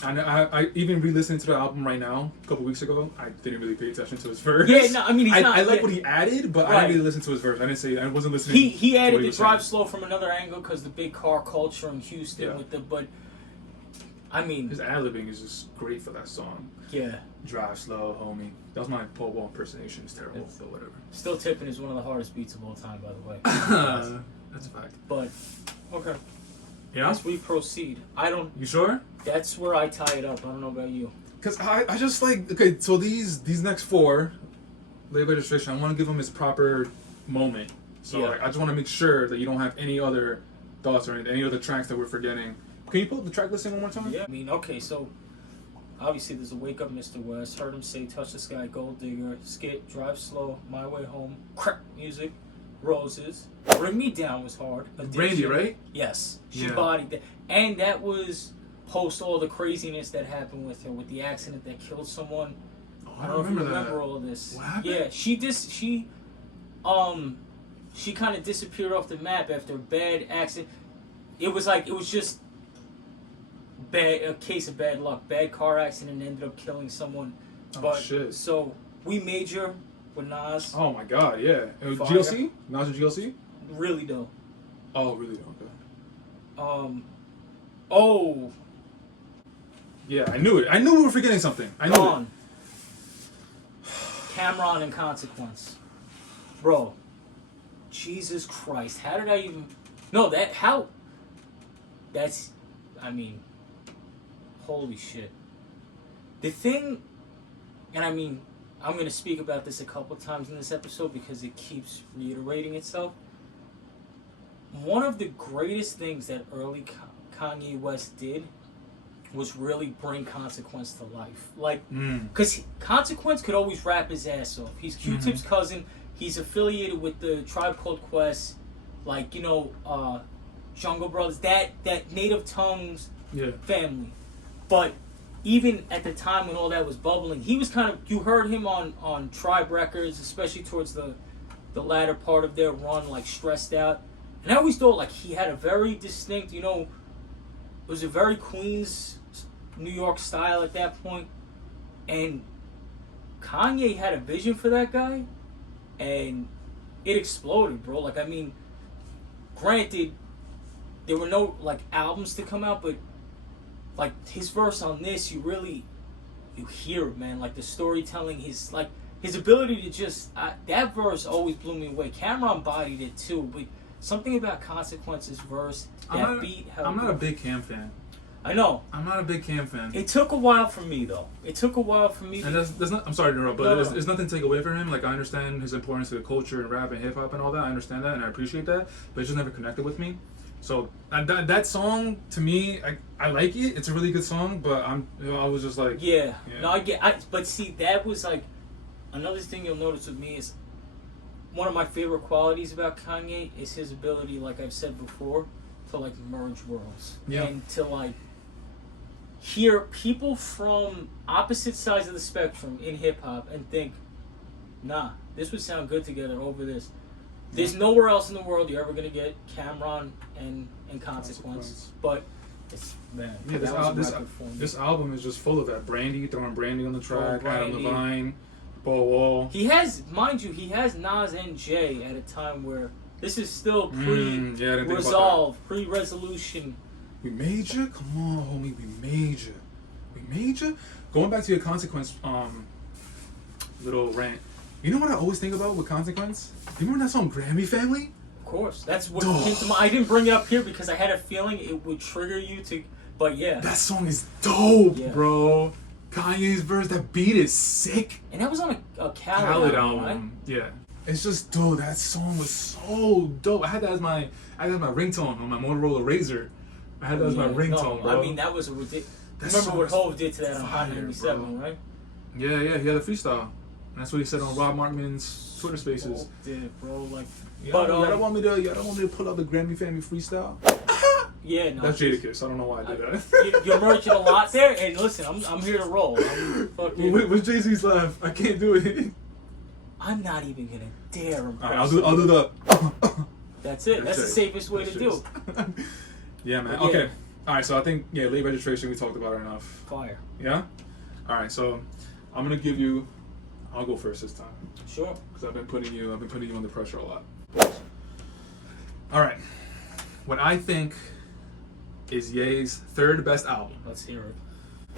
I even re-listened to the album right now a couple weeks ago. I didn't really pay attention to his verse. Yeah, no, I mean I like what he added, but I didn't really listen to his verse. I wasn't listening. He added the Drive Slow from another angle because the big car culture in Houston with the, but I mean his ad-libbing is just great for that song. Yeah. Drive Slow, homie. That was my Paul Wall impersonation. It's terrible, but whatever. Still Tipping is one of the hardest beats of all time, by the way. That's a fact. But okay. Yeah. As we proceed, You sure? That's where I tie it up. I don't know about you. Cause I just like, okay, so these next four, Late Registration, I want to give them his proper moment. So like, I just want to make sure that you don't have any other thoughts or any other tracks that we're forgetting. Can you pull up the track listing one more time? Yeah. I mean, okay, so obviously there's a Wake Up Mr. West, Heard Him Say, Touch the Sky, Gold Digger, Skit, Drive Slow, My Way Home, Crack Music, Roses, Bring Me Down was hard. Brandy, right? Yes. She bodied that. And that was post all the craziness that happened with her, with the accident that killed someone. Oh, I don't remember remember all of this. What happened? Yeah, she kind of disappeared off the map after a bad accident. It was just a case of bad luck. Bad car accident ended up killing someone. Oh, shit. So We Major with Nas. Oh my god, yeah. It was GLC? Nas and GLC? Really dope. Oh, really dope. Okay. Oh. Yeah, I knew it. I knew we were forgetting something. I knew it. Cameron and Consequence. Bro. Jesus Christ. How did I even... No, that's... I mean... Holy shit. The thing... And I mean... I'm going to speak about this a couple times in this episode because it keeps reiterating itself. One of the greatest things that early Kanye West did was really bring Consequence to life. Like, because Consequence could always rap his ass off. He's Q-Tip's cousin. He's affiliated with the Tribe Called Quest. Like, Jungle Brothers. That Native Tongues family. But even at the time when all that was bubbling, he was kind of... You heard him on Tribe Records, especially towards the latter part of their run, like Stressed Out. And I always thought, like, he had a very distinct, it was a very Queens, New York style at that point. And Kanye had a vision for that guy, and it exploded, bro. Like, I mean, granted, there were no, like, albums to come out, but, like, his verse on this, you hear it, man. Like, the storytelling, his ability to just... that verse always blew me away. Cameron bodied it, too, but... Something about Consequence's verse, beat... I'm not a big Cam fan. I know. I'm not a big Cam fan. It took a while for me, though. And there's not... I'm sorry to interrupt, but there's nothing to take away from him. Like, I understand his importance to the culture and rap and hip-hop and all that. I understand that, and I appreciate that. But it just never connected with me. So, that song, to me, I like it. It's a really good song, but I was just like... Yeah. No, but see, that was, like... Another thing you'll notice with me is... one of my favorite qualities about Kanye is his ability, like I've said before, to like merge worlds. Yeah. And to like hear people from opposite sides of the spectrum in hip hop and think, nah, this would sound good together over this. There's nowhere else in the world you're ever gonna get Cameron and Consequence. But it's man, Yeah, that was a record for me. this album is just full of that. Brandy, throwing Brandy on the track, Adam Brandy. Levine, Bo Wall. He has, mind you, he has Nas and Jay at a time where this is still Yeah, I didn't think about pre-resolve, pre-resolution. We major? Come on, homie, we major. We major? Going back to your Consequence little rant. You know what I always think about with Consequence? You remember that song Grammy Family? Of course, that's what came to mind. I didn't bring it up here because I had a feeling it would trigger you to, but yeah. That song is dope, Yeah. bro. Kanye's verse, that beat is sick. And that was on a Khaled album, right? album. Yeah. It's just dope. That song was so dope. I had that as my ringtone on my Motorola Razr. I had that as my ringtone, bro. I mean, that was a ridiculous. That Remember song what was Hov did to that on fire, Hot 97, bro. right? Yeah, he had a freestyle. And that's what he said on Rob Markman's Twitter Spaces. Hov did it, bro. Like, Y'all don't want me to pull out the Grammy Family freestyle? yeah, no. That's Jadakiss. I don't know why I did that. You're merging a lot there, and listen, I'm here to roll. What's Jay-Z's laugh? I can't do it. I'm not even gonna dare impress. Alright, I'll do the. That's it. That's the safest way to do. Yeah, man. Yeah. Okay. All right. So I think late registration we talked about it enough. Fire. Yeah. All right. So I'm gonna give you. I'll go first this time Sure. because I've been putting you under pressure a lot. All right. What I think is Ye's third best album. Let's hear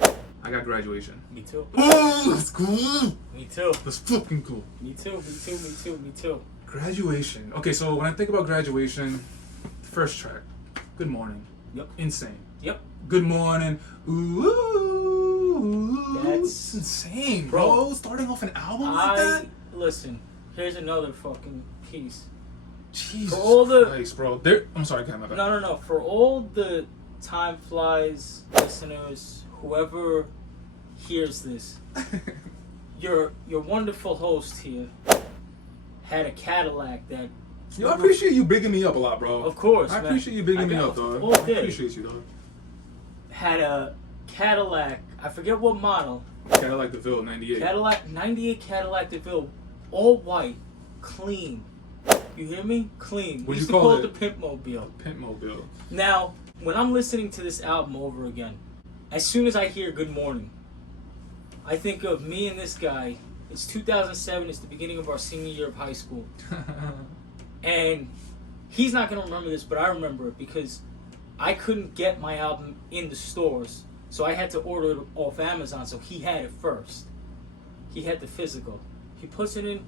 it. I got Graduation. Me too. Oh, that's cool. Me too. That's fucking cool. Me too. Me too. Me too. Me too. Graduation. Okay, so when I think about Graduation, the first track, Good Morning. Yep. Insane. Yep. Good Morning. Ooh. That's insane, bro. Starting off an album like that? Listen, here's another fucking piece. Jesus For all the- Christ, bro. I'm sorry, Cam, my bad. No. For all the TimeFlies listeners, whoever hears this, your wonderful host here had a Cadillac that. Yo, I appreciate you bigging me up a lot, bro. Of course, I man. appreciate you bigging me up, dog. all I day. appreciate you, dog. Had a Cadillac. I forget what model. Cadillac DeVille, 98. Cadillac 98 Cadillac DeVille, all white, clean. You hear me? Clean. We What'd used you to call call it it? the Pimp Mobile. Pimp Mobile. Now, when I'm listening to this album over again, as soon as I hear Good Morning, I think of me and this guy. It's 2007. It's the beginning of our senior year of high school. And he's not going to remember this, but I remember it because I couldn't get my album in the stores. So I had to order it off Amazon. So he had it first. He had the physical. He puts it in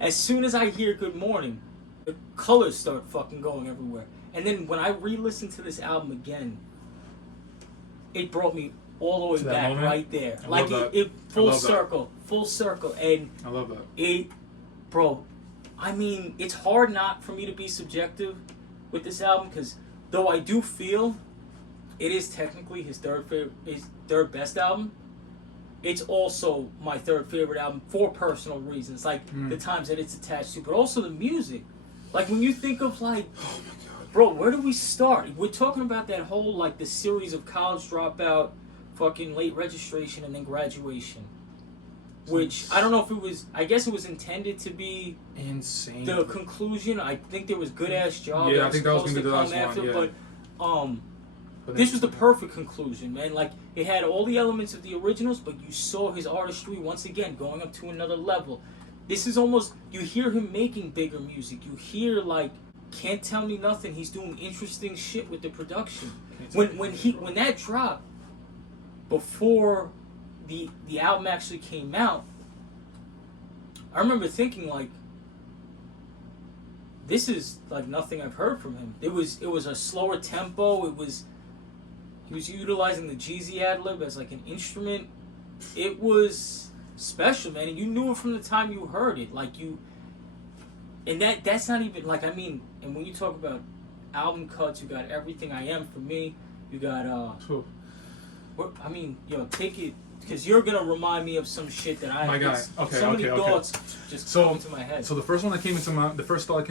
as soon as I hear Good Morning, the colors start fucking going everywhere. And then when I re-listened to this album again, it brought me all the way To that back moment? right there. I Like love that. it full I love that. circle. And I love that. bro, I mean, it's hard not for me to be subjective with this album because though I do feel it is technically his third best album, it's also my third favorite album for personal reasons, like the times that it's attached to, but also the music. Like when you think of like, Oh my god. bro, where do we start? We're talking about that whole like the series of College Dropout, fucking Late Registration, and then Graduation. Which I don't know if it was. I guess it was intended to be Insane. the conclusion. I think there was Good Ass Job. Yeah, I think that was supposed gonna be to the come last one, yeah. But this was the perfect conclusion, man. Like it had all the elements of the originals, but you saw his artistry once again going up to another level. This is almost, you hear him making bigger music. You hear like Can't Tell Me Nothing. He's doing interesting shit with the production. When that dropped before the album actually came out, I remember thinking like, this is like nothing I've heard from him. It was a slower tempo. He was utilizing the Jeezy ad-lib as like an instrument. It was special, man, and you knew it from the time you heard it. Like and that's not even like, I mean, and when you talk about album cuts, you got Everything I Am for me. You got Take It because you're gonna remind me of some shit that I. My guy. Okay. So many Okay. thoughts just come into my head. So the first thought that came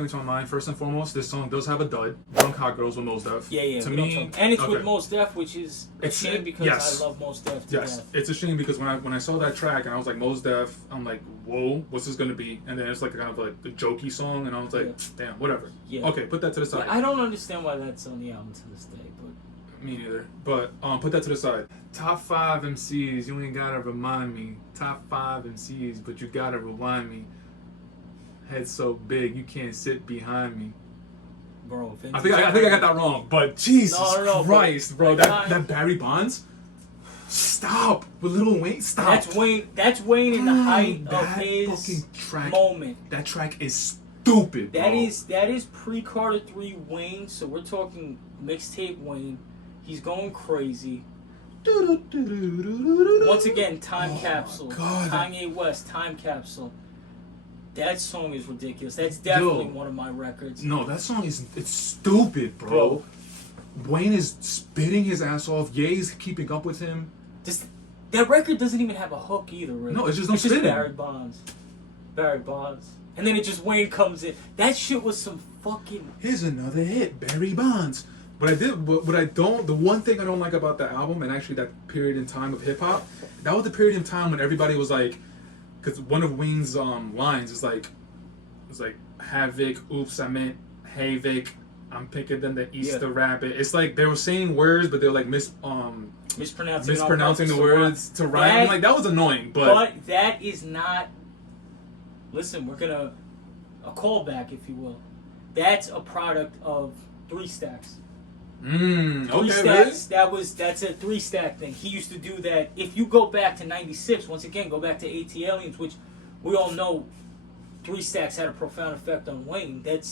into my mind, first and foremost, this song does have a dud. Drunk Hot Girls with Mos Def. Yeah. To we me, don't talk, and it's okay. with Mos Def, which is a shame because I love Mos Def to death. It's a shame because when I saw that track and I was like Mos Def, I'm like, whoa, what's this gonna be? And then it's like a kind of like a jokey song, and I was like, damn, whatever. Yeah. Okay, put that to the side. I don't understand why that's on the album to this day, but. Me neither. But put that to the side. Top 5 MCs, you ain't gotta remind me. Top 5 MCs, but you gotta rewind me. Head so big, you can't sit behind me. Bro, I think I got that wrong, but Jesus Christ, bro, that Barry Bonds. Stop with Lil Wayne. Stop. That's Wayne in the height of his moment. That track is stupid. Bro. That is pre-Carter 3 Wayne. So we're talking mixtape Wayne. He's going crazy. Once again, Time Capsule. God. Kanye West, Time Capsule. That song is ridiculous. That's definitely one of my records. No, that song it's stupid, bro. Wayne is spitting his ass off. Ye's keeping up with him. That record doesn't even have a hook either, really. No, it's just no spitting. Barry Bonds. And then it just Wayne comes in. That shit was some fucking... Here's another hit, Barry Bonds. The one thing I don't like about the album, and actually that period in time of hip hop, that was the period in time when everybody was like, because one of Wayne's lines is like, Havoc, oops, I meant Havik, I'm picking than the Easter rabbit. It's like they were saying words, but they were like mispronouncing the words to rhyme. I'm like, that was annoying, but that is not. Listen, we're gonna a callback, if you will. That's a product of 3 Stacks. Okay, Stacks, that's a 3 Stack thing. He used to do that. If you go back to '96, once again, go back to AT Aliens, which we all know 3 Stacks had a profound effect on Wayne. That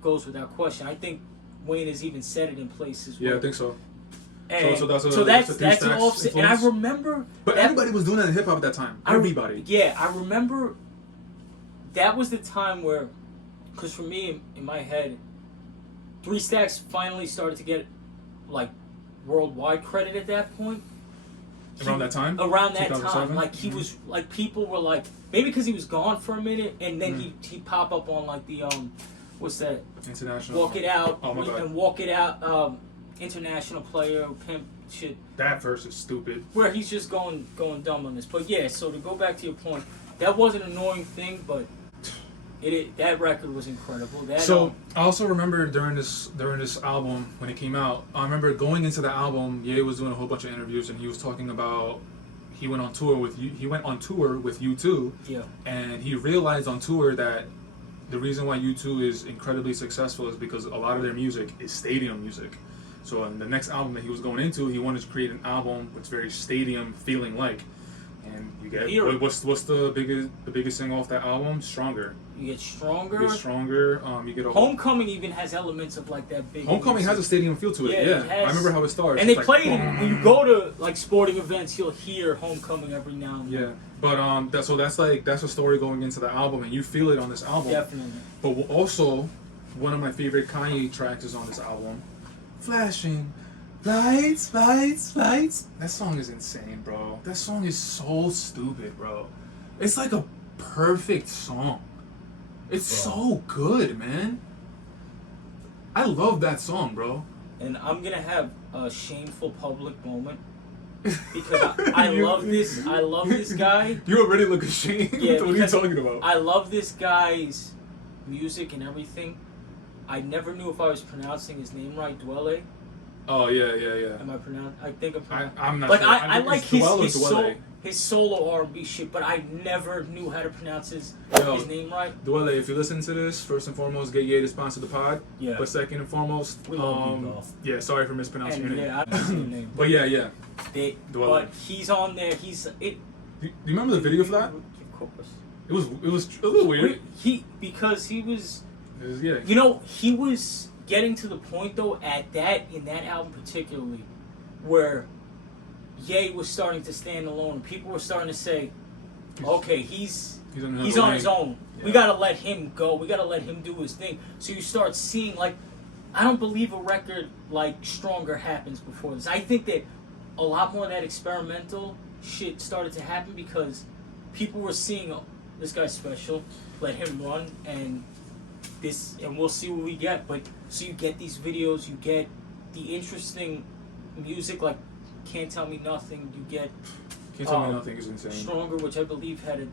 goes without question. I think Wayne has even said it in places. Yeah, I think so. And so that's an offset. And I remember, but everybody was doing that in hip hop at that time. Everybody. I remember. That was the time where, because for me in my head, 3 Stacks finally started to get like worldwide credit at that point. Around that time, like he was like people were like maybe because he was gone for a minute and then he pop up on like the what's that international Walk It Out and Walk It Out international player pimp shit. That verse is stupid. Where he's just going dumb on this, but yeah. So to go back to your point, that was an annoying thing, but. That record was incredible. I also remember during this album when it came out, I remember going into the album, Ye was doing a whole bunch of interviews and he was talking about he went on tour with U2. Yeah. And he realized on tour that the reason why U2 is incredibly successful is because a lot of their music is stadium music. So in the next album that he was going into, he wanted to create an album that's very stadium feeling like. And you get what's the biggest thing off that album? Stronger. You get stronger. You get a Homecoming even has elements of like that big. Homecoming has a stadium feel to it. Yeah. I remember how it starts. And they play it when you go to like sporting events. You'll hear Homecoming every now and then. Yeah, but that's a story going into the album, and you feel it on this album. Definitely. But also, one of my favorite Kanye tracks is on this album. Flashing lights. That song is insane, bro. That song is so stupid, bro. It's like a perfect song. It's so good, man. I love that song, bro. And I'm gonna have a shameful public moment because I love this guy. You already look ashamed. Yeah, what are you talking about? I love this guy's music and everything. I never knew if I was pronouncing his name right, Dwele. Oh yeah. Am I pronouncing? I think I'm not like sure. I like his solo R&B shit, but I never knew how to pronounce his name right. Dwele, if you listen to this, first and foremost, get Ye to sponsor the pod. Yeah. But second and foremost, we love you, yeah, sorry for mispronouncing your name. Yeah, I don't know your name. But yeah. But he's on there. Do you remember the video for that? Of course. It was a little weird. Because he was. Yeah. You know, he was getting to the point though in that album particularly, where Ye was starting to stand alone. People were starting to say, "Okay, he's on his own. Yeah. We gotta let him go. We gotta let him do his thing." So you start seeing like, I don't believe a record like Stronger happens before this. I think that a lot more of that experimental shit started to happen because people were seeing, oh, this guy's special, let him run, and we'll see what we get. But so you get these videos, you get the interesting music like Can't Tell Me Nothing, you get Can't Tell Me Nothing is insane. Stronger, which I believe had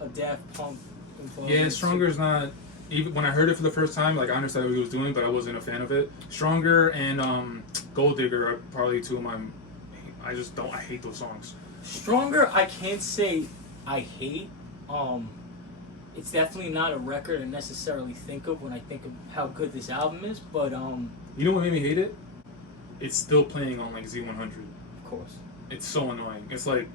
a Daft Punk influence. Yeah, Stronger is not. Even when I heard it for the first time, like I understood what he was doing, but I wasn't a fan of it. Stronger and Gold Digger are probably two of my. I just don't. I hate those songs. Stronger, I can't say I hate. It's definitely not a record I necessarily think of when I think of how good this album is. But you know what made me hate it? It's still playing on like Z100. Of course. It's so annoying. It's like,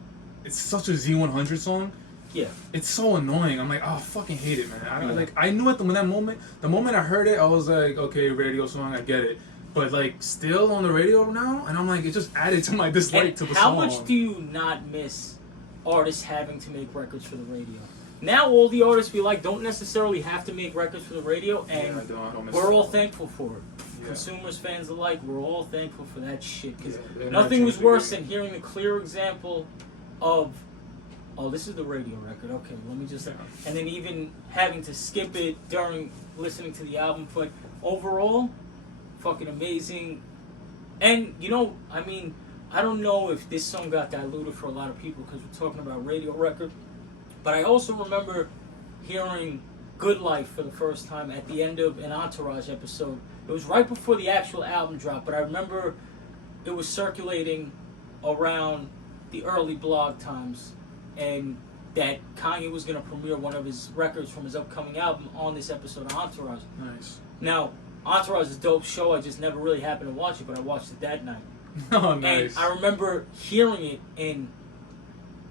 it's such a Z100 song. Yeah. It's so annoying. I'm like, oh, I fucking hate it, man. I knew it when the moment I heard it, I was like, okay, radio song, I get it. But like, still on the radio now, and I'm like, it just added to my dislike to the how song. How much do you not miss artists having to make records for the radio? Now all the artists we like don't necessarily have to make records for the radio, and I don't miss we're all that. thankful for it. Yeah. Consumers, fans alike, we're all thankful for that shit. Because Yeah, nothing was worse than hearing a clear example of, oh, this is the radio record. Okay, let me just... And then even having to skip it during listening to the album. But overall, fucking amazing. And, you know, I mean, I don't know if this song got diluted for a lot of people because we're talking about radio record. But I also remember hearing Good Life for the first time at the end of an Entourage episode. It was right before the actual album dropped, but I remember it was circulating around the early blog times, and that Kanye was going to premiere one of his records from his upcoming album on this episode of Entourage. Nice. Now, Entourage is a dope show. I just never really happened to watch it, but I watched it that night. Oh, nice. And I remember hearing it, and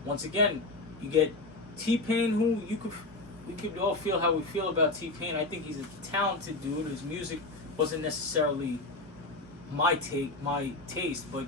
once again, you get T-Pain, who we could all feel how we feel about T-Pain. I think he's a talented dude. His music wasn't necessarily my taste, but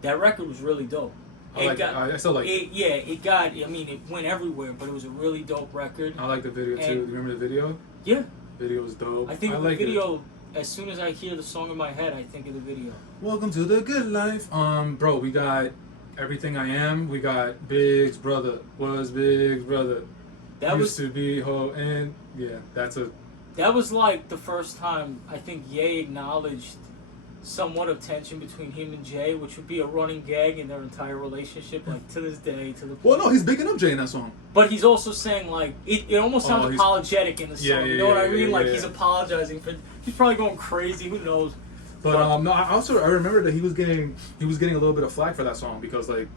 that record was really dope. I still like it. Yeah, it went everywhere, but it was a really dope record. I like the video too. Do you remember the video? Yeah. Video was dope. I think the video, as soon as I hear the song in my head, I think of the video. Welcome to the good life. Bro, we got Everything I Am. We got Big's brother. Was Big's brother. That used to be ho, and yeah, that was like the first time I think Ye acknowledged somewhat of tension between him and Jay, which would be a running gag in their entire relationship, like to this day, to the point. Well, no, he's bigging up Jay in that song. But he's also saying, like, it almost sounds apologetic in the song. You know what I mean? He's apologizing for. He's probably going crazy. Who knows? But no, I remember that he was getting a little bit of flack for that song because like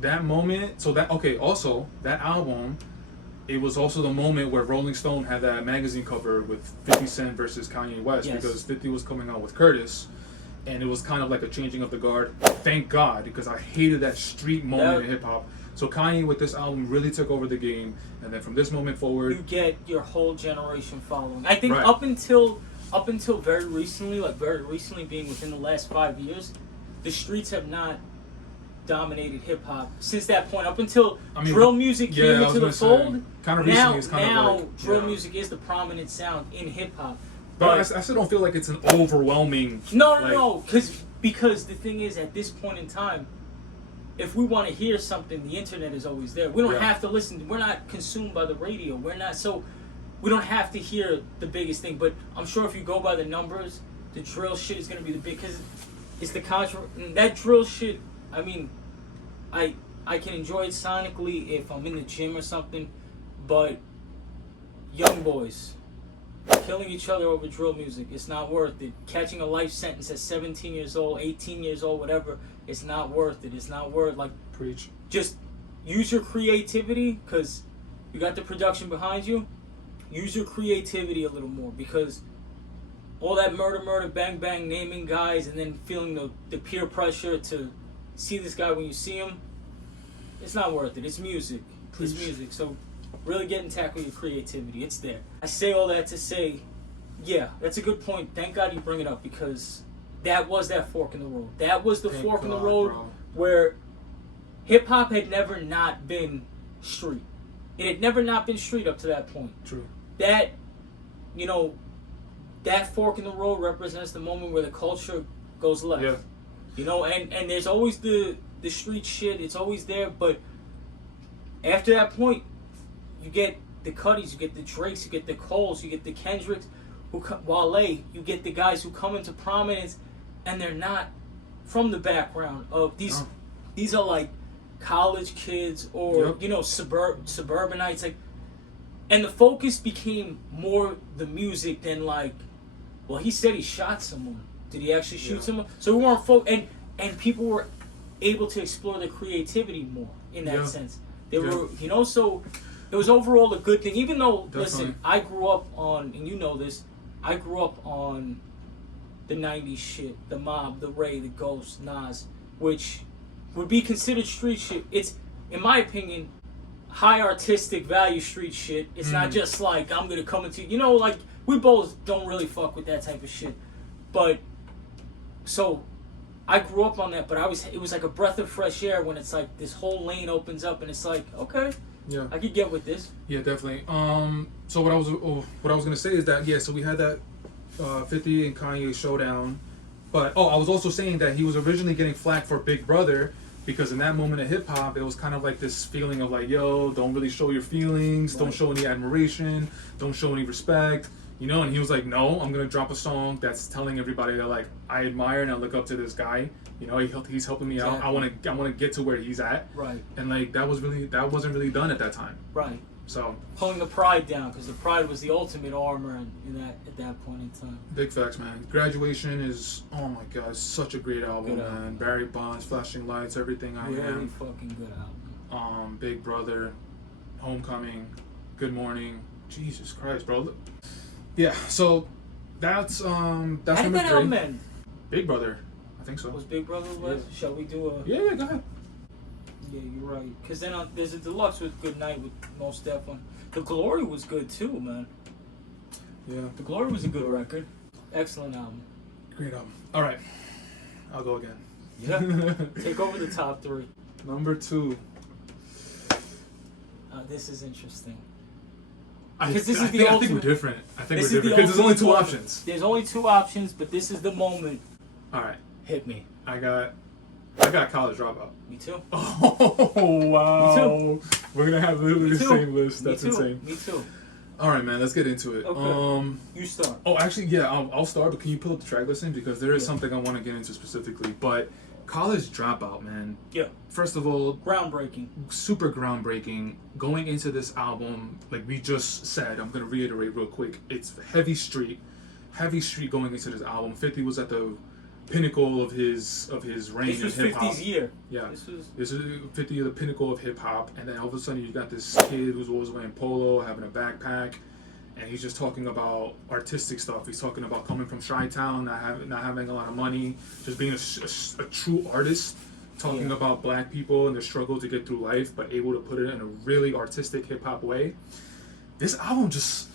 that moment. So that also that album. It was also the moment where Rolling Stone had that magazine cover with 50 Cent versus Kanye West because 50 was coming out with Curtis, and it was kind of like a changing of the guard. Thank God, because I hated that street moment in hip hop. So Kanye with this album really took over the game, and then from this moment forward, you get your whole generation following. I think up until very recently being within the last 5 years, the streets have not dominated hip hop since that point. Up until drill music came into the fold, now drill music is the prominent sound in hip hop. But I still don't feel like it's an overwhelming. No, because the thing is, at this point in time, if we want to hear something, the internet is always there. We don't have to listen. We're not consumed by the radio. We don't have to hear the biggest thing. But I'm sure if you go by the numbers, the drill shit is going to be the big, because it's the that drill shit. I mean, I can enjoy it sonically if I'm in the gym or something, but young boys killing each other over drill music, it's not worth it. Catching a life sentence at 17 years old, 18 years old, whatever, it's not worth it. It's not worth, like, preach. Just use your creativity, because you got the production behind you. Use your creativity a little more, because all that murder, bang, bang, naming guys, and then feeling the peer pressure to see this guy when you see him, it's not worth it. It's music. It's music. So really get and tackle your creativity. It's there. I say all that to say, yeah, that's a good point. Thank God you bring it up, because that was that fork in the road. That was the fork in the road where hip-hop had never not been street. It had never not been street up to that point. True. That, that fork in the road represents the moment where the culture goes left. Yeah. And there's always the the street shit. It's always there, but after that point, you get the Cuddies, you get the Drakes, you get the Coles, you get the Kendricks, Wale. You get the guys who come into prominence, and they're not from the background of these. No. These are like college kids or Yep. suburbanites, like, and the focus became more the music than like, well, he said he shot someone. Did he actually shoot someone? So we weren't and people were able to explore their creativity more in that sense. They were, so it was overall a good thing. Even though, Definitely. listen, I grew up on, and you know this, I grew up on the 90s shit, the Mob, the Ray, the Ghost, Nas, which would be considered street shit. It's, in my opinion, high artistic value street shit. It's not just like, I'm going to come into, like, we both don't really fuck with that type of shit. But, so, I grew up on that, but it was like a breath of fresh air when it's like, this whole lane opens up and it's like, okay, Yeah. I could get with this. Yeah, definitely. So what I was gonna say is that so we had that 50 and Kanye showdown, but I was also saying that he was originally getting flack for Big Brother because in that moment of hip hop, it was kind of like this feeling of like, yo, don't really show your feelings, don't show any admiration, don't show any respect, and he was like, no, I'm gonna drop a song that's telling everybody that like I admire and I look up to this guy. He's helping me out. I want to get to where he's at. Right. And like that wasn't really done at that time. Right. So Pulling the pride down, because the pride was the ultimate armor at that point in time. big facts, man. Graduation is, oh my god, such a great album, Good man. album. Barry Bonds, Flashing Lights, Everything I Really Am. fucking good album. Big Brother, Homecoming, Good Morning. Jesus Christ, bro. Yeah, so that's How number did that 3. album end? Big Brother, I think so. Was Big Brother was? Yeah. Shall we do a? Yeah, go ahead. Yeah, you're right. Because then there's a deluxe with Good Night with Most Def on. The Glory was good too, man. Yeah, The Glory was a good record. Excellent album. great album. All right, I'll go again. Yeah. Take over the top 3. Number 2. This is interesting. I Because this is the think ultimate. we're different. I think This we're is the different because there's only ultimate 2 moment. options. There's only 2 options, but this is the moment. All right, Hit me. I got College Dropout. Me too. Oh wow! Me We're gonna have literally Me the too. same list. That's Me too. insane. Me too. All right, man. Let's get into it. Okay. You start. Oh, actually, yeah. I'll start. But can you pull up the track listing because there is something I want to get into specifically. But College Dropout, man. Yeah. First of all, Groundbreaking. super groundbreaking. Going into this album, like we just said, I'm gonna reiterate real quick. It's heavy street going into this album. 50 was at the pinnacle of his reign This in was hip hop. 50's year. Yeah, This this is 50 the pinnacle of hip hop, and then all of a sudden you got this kid who's always wearing polo, having a backpack, and he's just talking about artistic stuff. He's talking about coming from Chi-Town, not having a lot of money, just being a true artist, talking about black people and their struggle to get through life, but able to put it in a really artistic hip hop way. This album just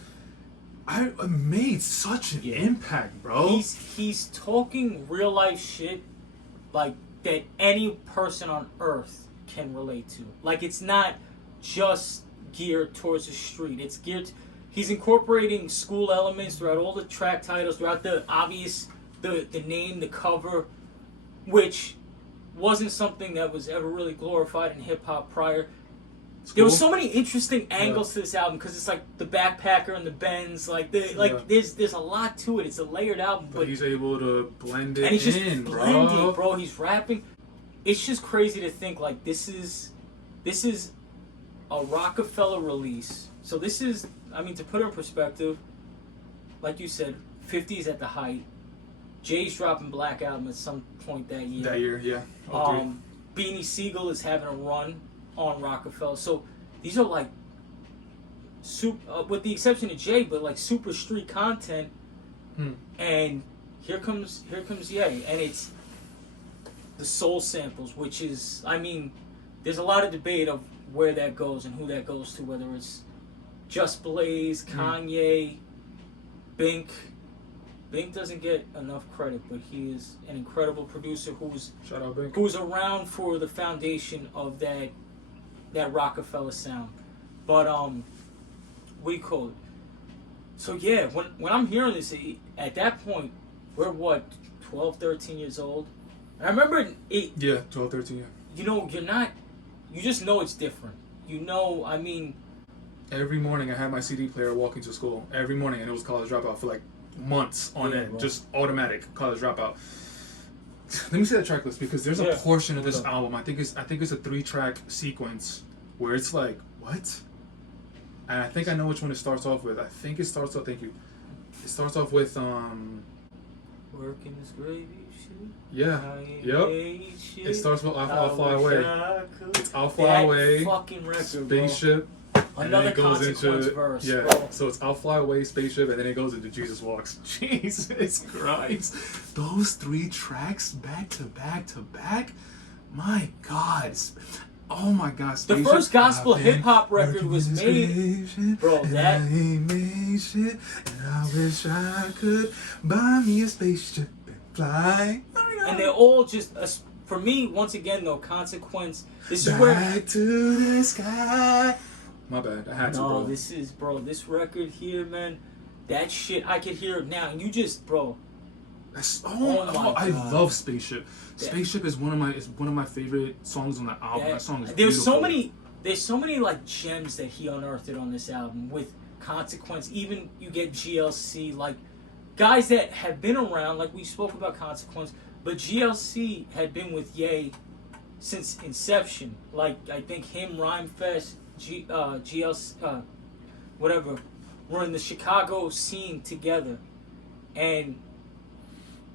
made such an impact, bro. He's talking real life shit like that any person on earth can relate to. Like it's not just geared towards the street. It's geared. He's incorporating school elements throughout all the track titles, throughout the obvious, the name, the cover, which wasn't something that was ever really glorified in hip hop prior. There was so many interesting angles to this album because it's like the backpacker and the Benz, there's a lot to it. It's a layered album, but he's able to blend it and he's just in, blending, bro. He's rapping. It's just crazy to think like this is a Rockefeller release. So this is, I mean, to put it in perspective, like you said, 50's at the height. Jay's dropping Black Album at some point that year. That year, yeah. Beanie Siegel is having a run on Rockefeller. So these are like super, with the exception of Jay, but like super street content. And here comes Ye, and it's the soul samples, which is, I mean, there's a lot of debate of where that goes and who that goes to, whether it's Just Blaze, Kanye, Bink. Bink doesn't get enough credit, but he is an incredible producer Shout out Bink. who's around for the foundation of that Rockefeller sound. But we call it. So yeah, when I'm hearing this, at that point, we're what, 12, 13 years old? I remember Yeah, 12, 13, yeah. you know, you're not. You just know it's different. You know, I mean. Every morning I had my CD player walking to school. Every morning, and it was College Dropout for like months on end. Bro. Just automatic College Dropout. Let me see that track list because there's a portion of this album. I think it's a 3-track sequence where it's like, what? And I think I know which one it starts off with. I think it starts off. Thank you. It starts off with Working this gravy shit. Yeah. Yep. Shit. It starts with I'll Fly Away. It's I'll Fly that Away. Fucking record, Spaceship. Bro. And Another then it goes Consequence into verse. yeah. Bro. So it's I'll Fly Away, Spaceship, and then it goes into Jesus Walks. Jesus Christ! Those 3 tracks back to back to back. My God. Oh my God. The first gospel hip hop record was made, bro. That I ain't made shit, and I wish I could buy me a spaceship and fly. and they're all just for me. Once again, though, Consequence. This is Back where. to the sky. My bad. I had to, bro. This record here, man. That shit, I could hear it now. And you just, bro. I love Spaceship. Spaceship is one of my favorite songs on the album. That song is there's beautiful. There's so many like gems that he unearthed on this album with Consequence. Even you get GLC, like guys that have been around, like we spoke about Consequence, but GLC had been with Ye since inception. Like I think him, Rhymefest, GLC, whatever, were in the Chicago scene together,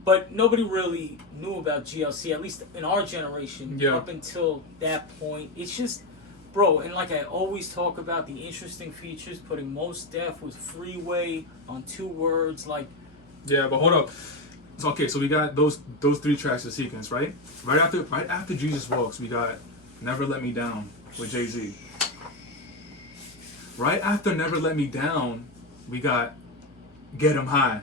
but nobody really knew about GLC, at least in our generation, up until that point. It's just, bro, and like I always talk about the interesting features, putting Mos Def with Freeway on 2 words, like. Yeah, but hold up. Okay, so we got those 3 tracks of sequence, right? Right after Jesus Walks, we got Never Let Me Down with Jay-Z. Right after Never Let Me Down, we got Get 'Em High.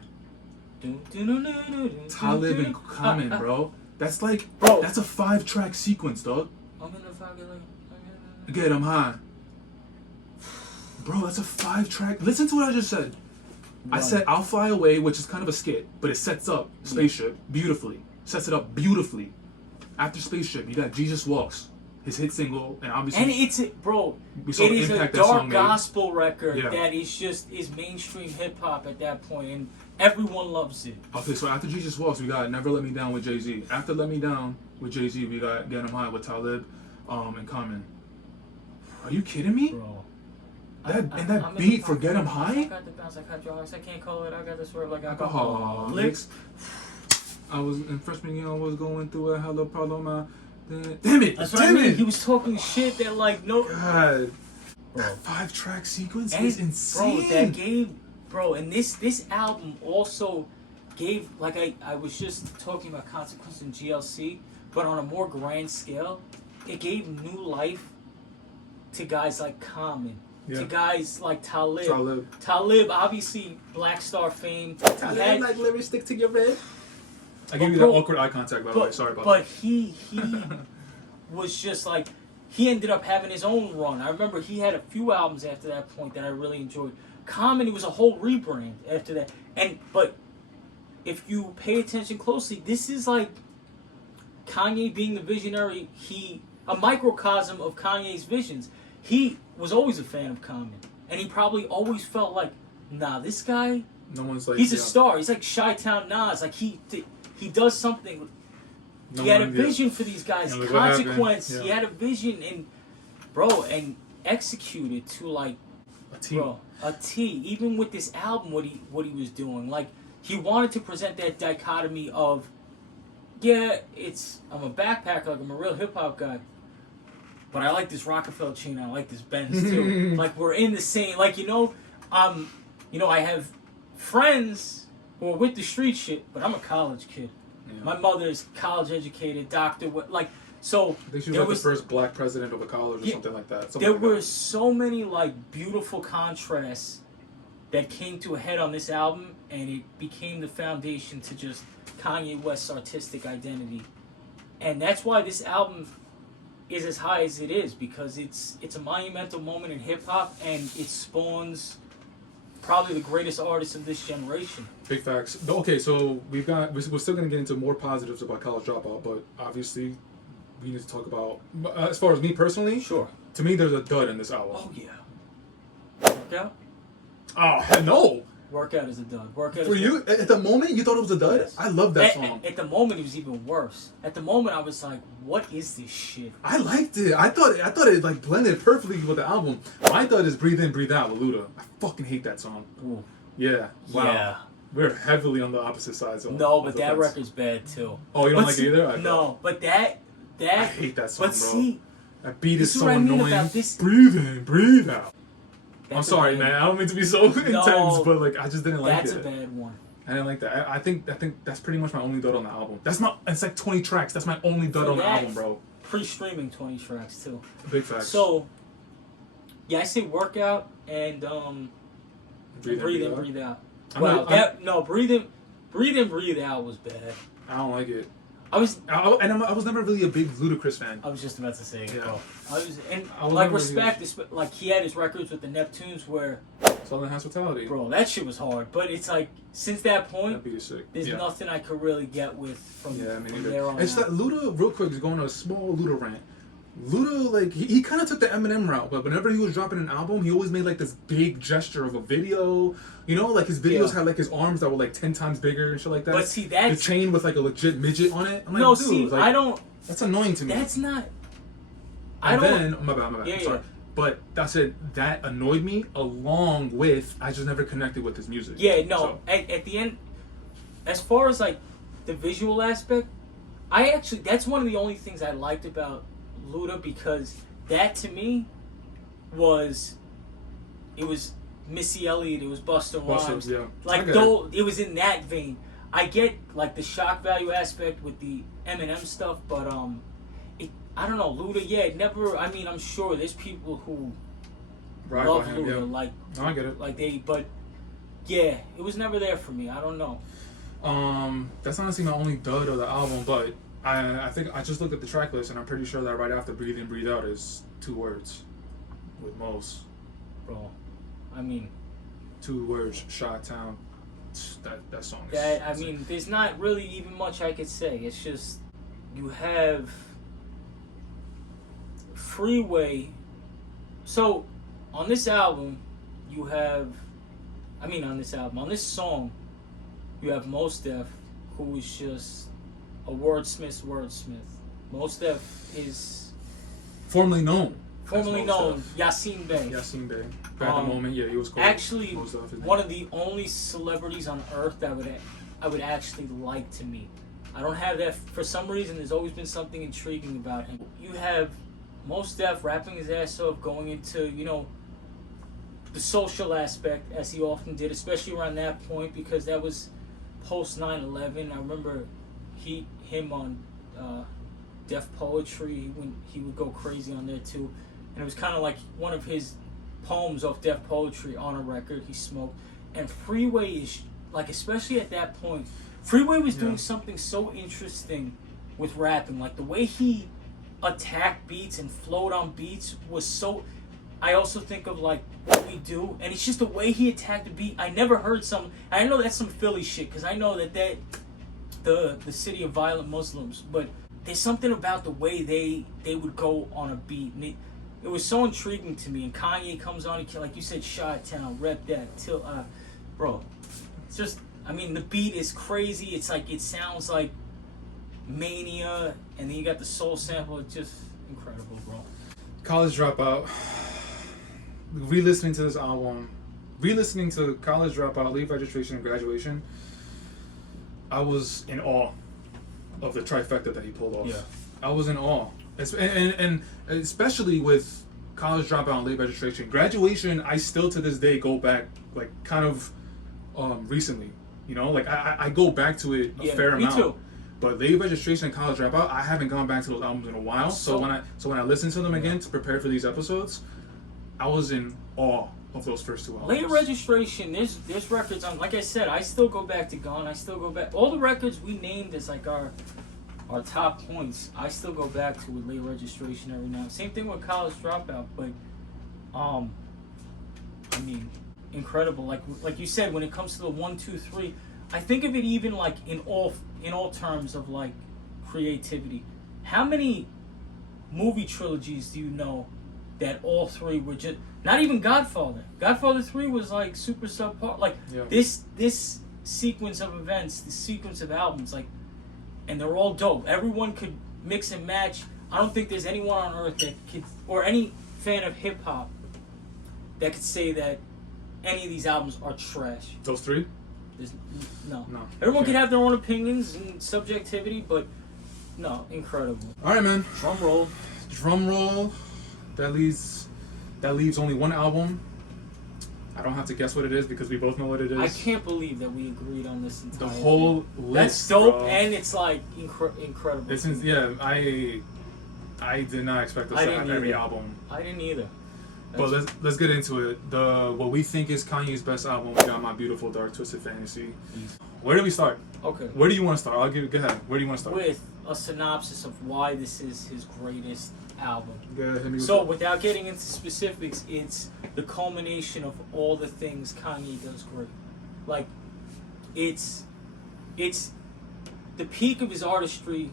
Talib and Common, bro. That's like, that's a 5-track sequence, dog. Get 'Em High. Bro, that's a 5-track. Listen to what I just said. I said I'll Fly Away, which is kind of a skit, but it sets up Spaceship beautifully. Sets it up beautifully. After Spaceship, you got Jesus Walks, his hit single, and obviously. And it's bro. It is a dark gospel record that is mainstream hip hop at that point, and everyone loves it. Okay, so after Jesus Walks, we got Never Let Me Down with Jay-Z. After Let Me Down with Jay-Z, we got Get 'Em High with Talib, and Common. Are you kidding me? Bro. That beat for Get 'Em High? I got the bounce, I got drugs, I can't call it, I got the swerve like alcoholics. I was in freshman year, I was going through a hella problem. Damn it! That's what I mean. He was talking shit that like no. God, that 5-track sequence is insane. Bro, that gave, and this album also gave, like I was just talking about Consequence and GLC, but on a more grand scale, it gave new life to guys like Common. Yeah. To guys like Talib, obviously Black Star fame. Talib, like lyrics stick to your red. I gave you that awkward eye contact, by the way. Sorry about that. But he was just like, he ended up having his own run. I remember he had a few albums after that point that I really enjoyed. Common, it was a whole rebrand after that. But if you pay attention closely, this is like Kanye being the visionary. A microcosm of Kanye's visions. He was always a fan of Common, and he probably always felt like, nah, this guy, no one's like, he's a star. He's like Chi-Town Nas. Like he does something. He had a vision for these guys. Consequence. He had a vision, and executed to like a T. A T. Even with this album, what he was doing, like he wanted to present that dichotomy of, I'm a backpacker, like I'm a real hip hop guy. But I like this Rockefeller chain. I like this Benz too. Like we're in the same. Like I have friends who are with the street shit, but I'm a college kid. Yeah. My mother's college educated, doctor. So I think she was the first black president of a college or something like that. There were so many like beautiful contrasts that came to a head on this album, and it became the foundation to just Kanye West's artistic identity, and that's why this album is as high as it is, because it's a monumental moment in hip hop, and it spawns probably the greatest artist of this generation. Big facts. Okay, so we're still gonna get into more positives about College Dropout, but obviously we need to talk about. As far as me personally, Sure. to me, there's a dud in this album. Oh yeah. Workout. Oh no! Workout is a dud. Workout. For is you, at the moment, you thought it was a dud. Yes. I love that song. At the moment, it was even worse. At the moment, I was like, "What is this shit?" I liked it. I thought it like blended perfectly with the album. My thud is "Breathe In, Breathe Out" with Luda. I fucking hate that song. Ooh. Yeah. Wow. Yeah. We're heavily on the opposite sides. No, of but the that fence. record's bad too. Oh, you don't But like see, it either? No, but that. I hate that song, But bro. see, that beat is this is so what I mean annoying. about this- Breathe in, breathe out. I'm that's a sorry, bad- man. I don't mean to be so intense, but like I just didn't like That's it. a bad one. I didn't like that. I think that's pretty much my only dud on the album. It's like 20 tracks. That's my only dud For on the that- album, bro. Pre-streaming 20 tracks too. Big facts. So, yeah, I say workout and breathe in, breathe out. Wow, breathe in, breathe out was bad. I don't like it. I was never really a big Ludacris fan. I was just about to say it, Yeah. bro. I was never respect, like he had his records with the Neptunes where, Southern Hospitality. bro, that shit was hard. But it's like since that point, That beat is sick. there's nothing I could really get with from Yeah, I mean, from there on it's out. like Luda, real quick, is going on a small Luda rant. Luda, like, he kind of took the Eminem route, but whenever he was dropping an album, he always made, like, this big gesture of a video. You know, like, his videos had, like, his arms that were, like, 10 times bigger and shit like that. But see, that's... The chain with, like, a legit midget on it. I'm like, No, dude, see, like, I don't... That's annoying to me. That's not... And then, my bad, Yeah, I'm sorry. yeah. But that's it. That annoyed me, along with, I just never connected with his music. Yeah, no. So, At the end, as far as, like, the visual aspect, that's one of the only things I liked about Luda, because that to me was Missy Elliott, it was Busta Rhymes, yeah. like though it was in that vein. I get like the shock value aspect with the Eminem stuff, but I don't know, Luda. Yeah, it never. I mean, I'm sure there's people who Ride love by him, Luda, yeah. like No, I get it. like but yeah, it was never there for me. I don't know. That's honestly my only dud of the album, but I think I just looked at the track list and I'm pretty sure that right after Breathe In, Breathe Out is 2 words with most. Bro, I mean, 2 words, Shot Town. That song is. that I mean, there's not really even much I could say. It's just you have Freeway. So on this album, you have, on this song, you have Mos Def, who is just a wordsmith's wordsmith. Mos Def is formerly known. Yasin Bey. Yasin Bey. At the moment, yeah, he was called. Actually, Mos Def, one of the only celebrities on earth that I would actually like to meet. I don't have that for some reason. There's always been something intriguing about him. You have Mos Def rapping his ass off, going into the social aspect as he often did, especially around that point because that was post 9/11. I remember him on Def Poetry when he would go crazy on there too, and it was kind of like one of his poems off Def Poetry on a record he smoked. And Freeway is like, especially at that point, Freeway was doing something so interesting with rapping, like the way he attacked beats and flowed on beats was so. I also think of like What We Do, and it's just the way he attacked the beat. I never heard some. I know that's some Philly shit because I know that the city of violent Muslims, but there's something about the way they would go on a beat, and it was so intriguing to me. And Kanye comes on, like you said, Shot Town, rep that till, bro. It's just, the beat is crazy. It's like it sounds like Mania, and then you got the soul sample. It's just incredible, bro. College Dropout. Re-listening to this album, re-listening to College Dropout, Leave Registration, and Graduation, I was in awe of the trifecta that he pulled off. Yeah. I was in awe. And especially with College Dropout and Late Registration. Graduation, I still to this day go back, like, kind of recently. Like, I go back to it a fair amount. Me too. But Late Registration and College Dropout, I haven't gone back to those albums in a while. So when I listen to them again to prepare for these episodes, I was in awe of those first 2 albums. Late Registration, there's records on. Like I said, I still go back to Gone. I still go back. All the records we named as like our top points, I still go back to with Late Registration every now. Same thing with College Dropout, but incredible. Like you said, when it comes to the 1, 2, 3, I think of it even like in all terms of like creativity. How many movie trilogies do you know that all three were just not even Godfather? Godfather 3 was like super subpar. Like this sequence of events, this sequence of albums, like, and they're all dope. Everyone could mix and match. I don't think there's anyone on earth that could, or any fan of hip hop that could say that any of these albums are trash. Those three? There's no. Okay. Everyone can have their own opinions and subjectivity, but no, incredible. All right, man. Drum roll. Drum roll. That leaves only one album. I don't have to guess what it is because we both know what it is. I can't believe that we agreed on this entire The whole thing. list. That's dope, bro. and it's like incredible. It's I did not expect us I to didn't have every either. album. I didn't either. But let's get into it. What we think is Kanye's best album. We got My Beautiful Dark Twisted Fantasy. Where do we start? Okay. Where do you want to start? Go ahead. Where do you want to start? With a synopsis of why this is his greatest album. Go ahead, hit me with So, it. without getting into specifics, it's the culmination of all the things Kanye does great. Like, it's the peak of his artistry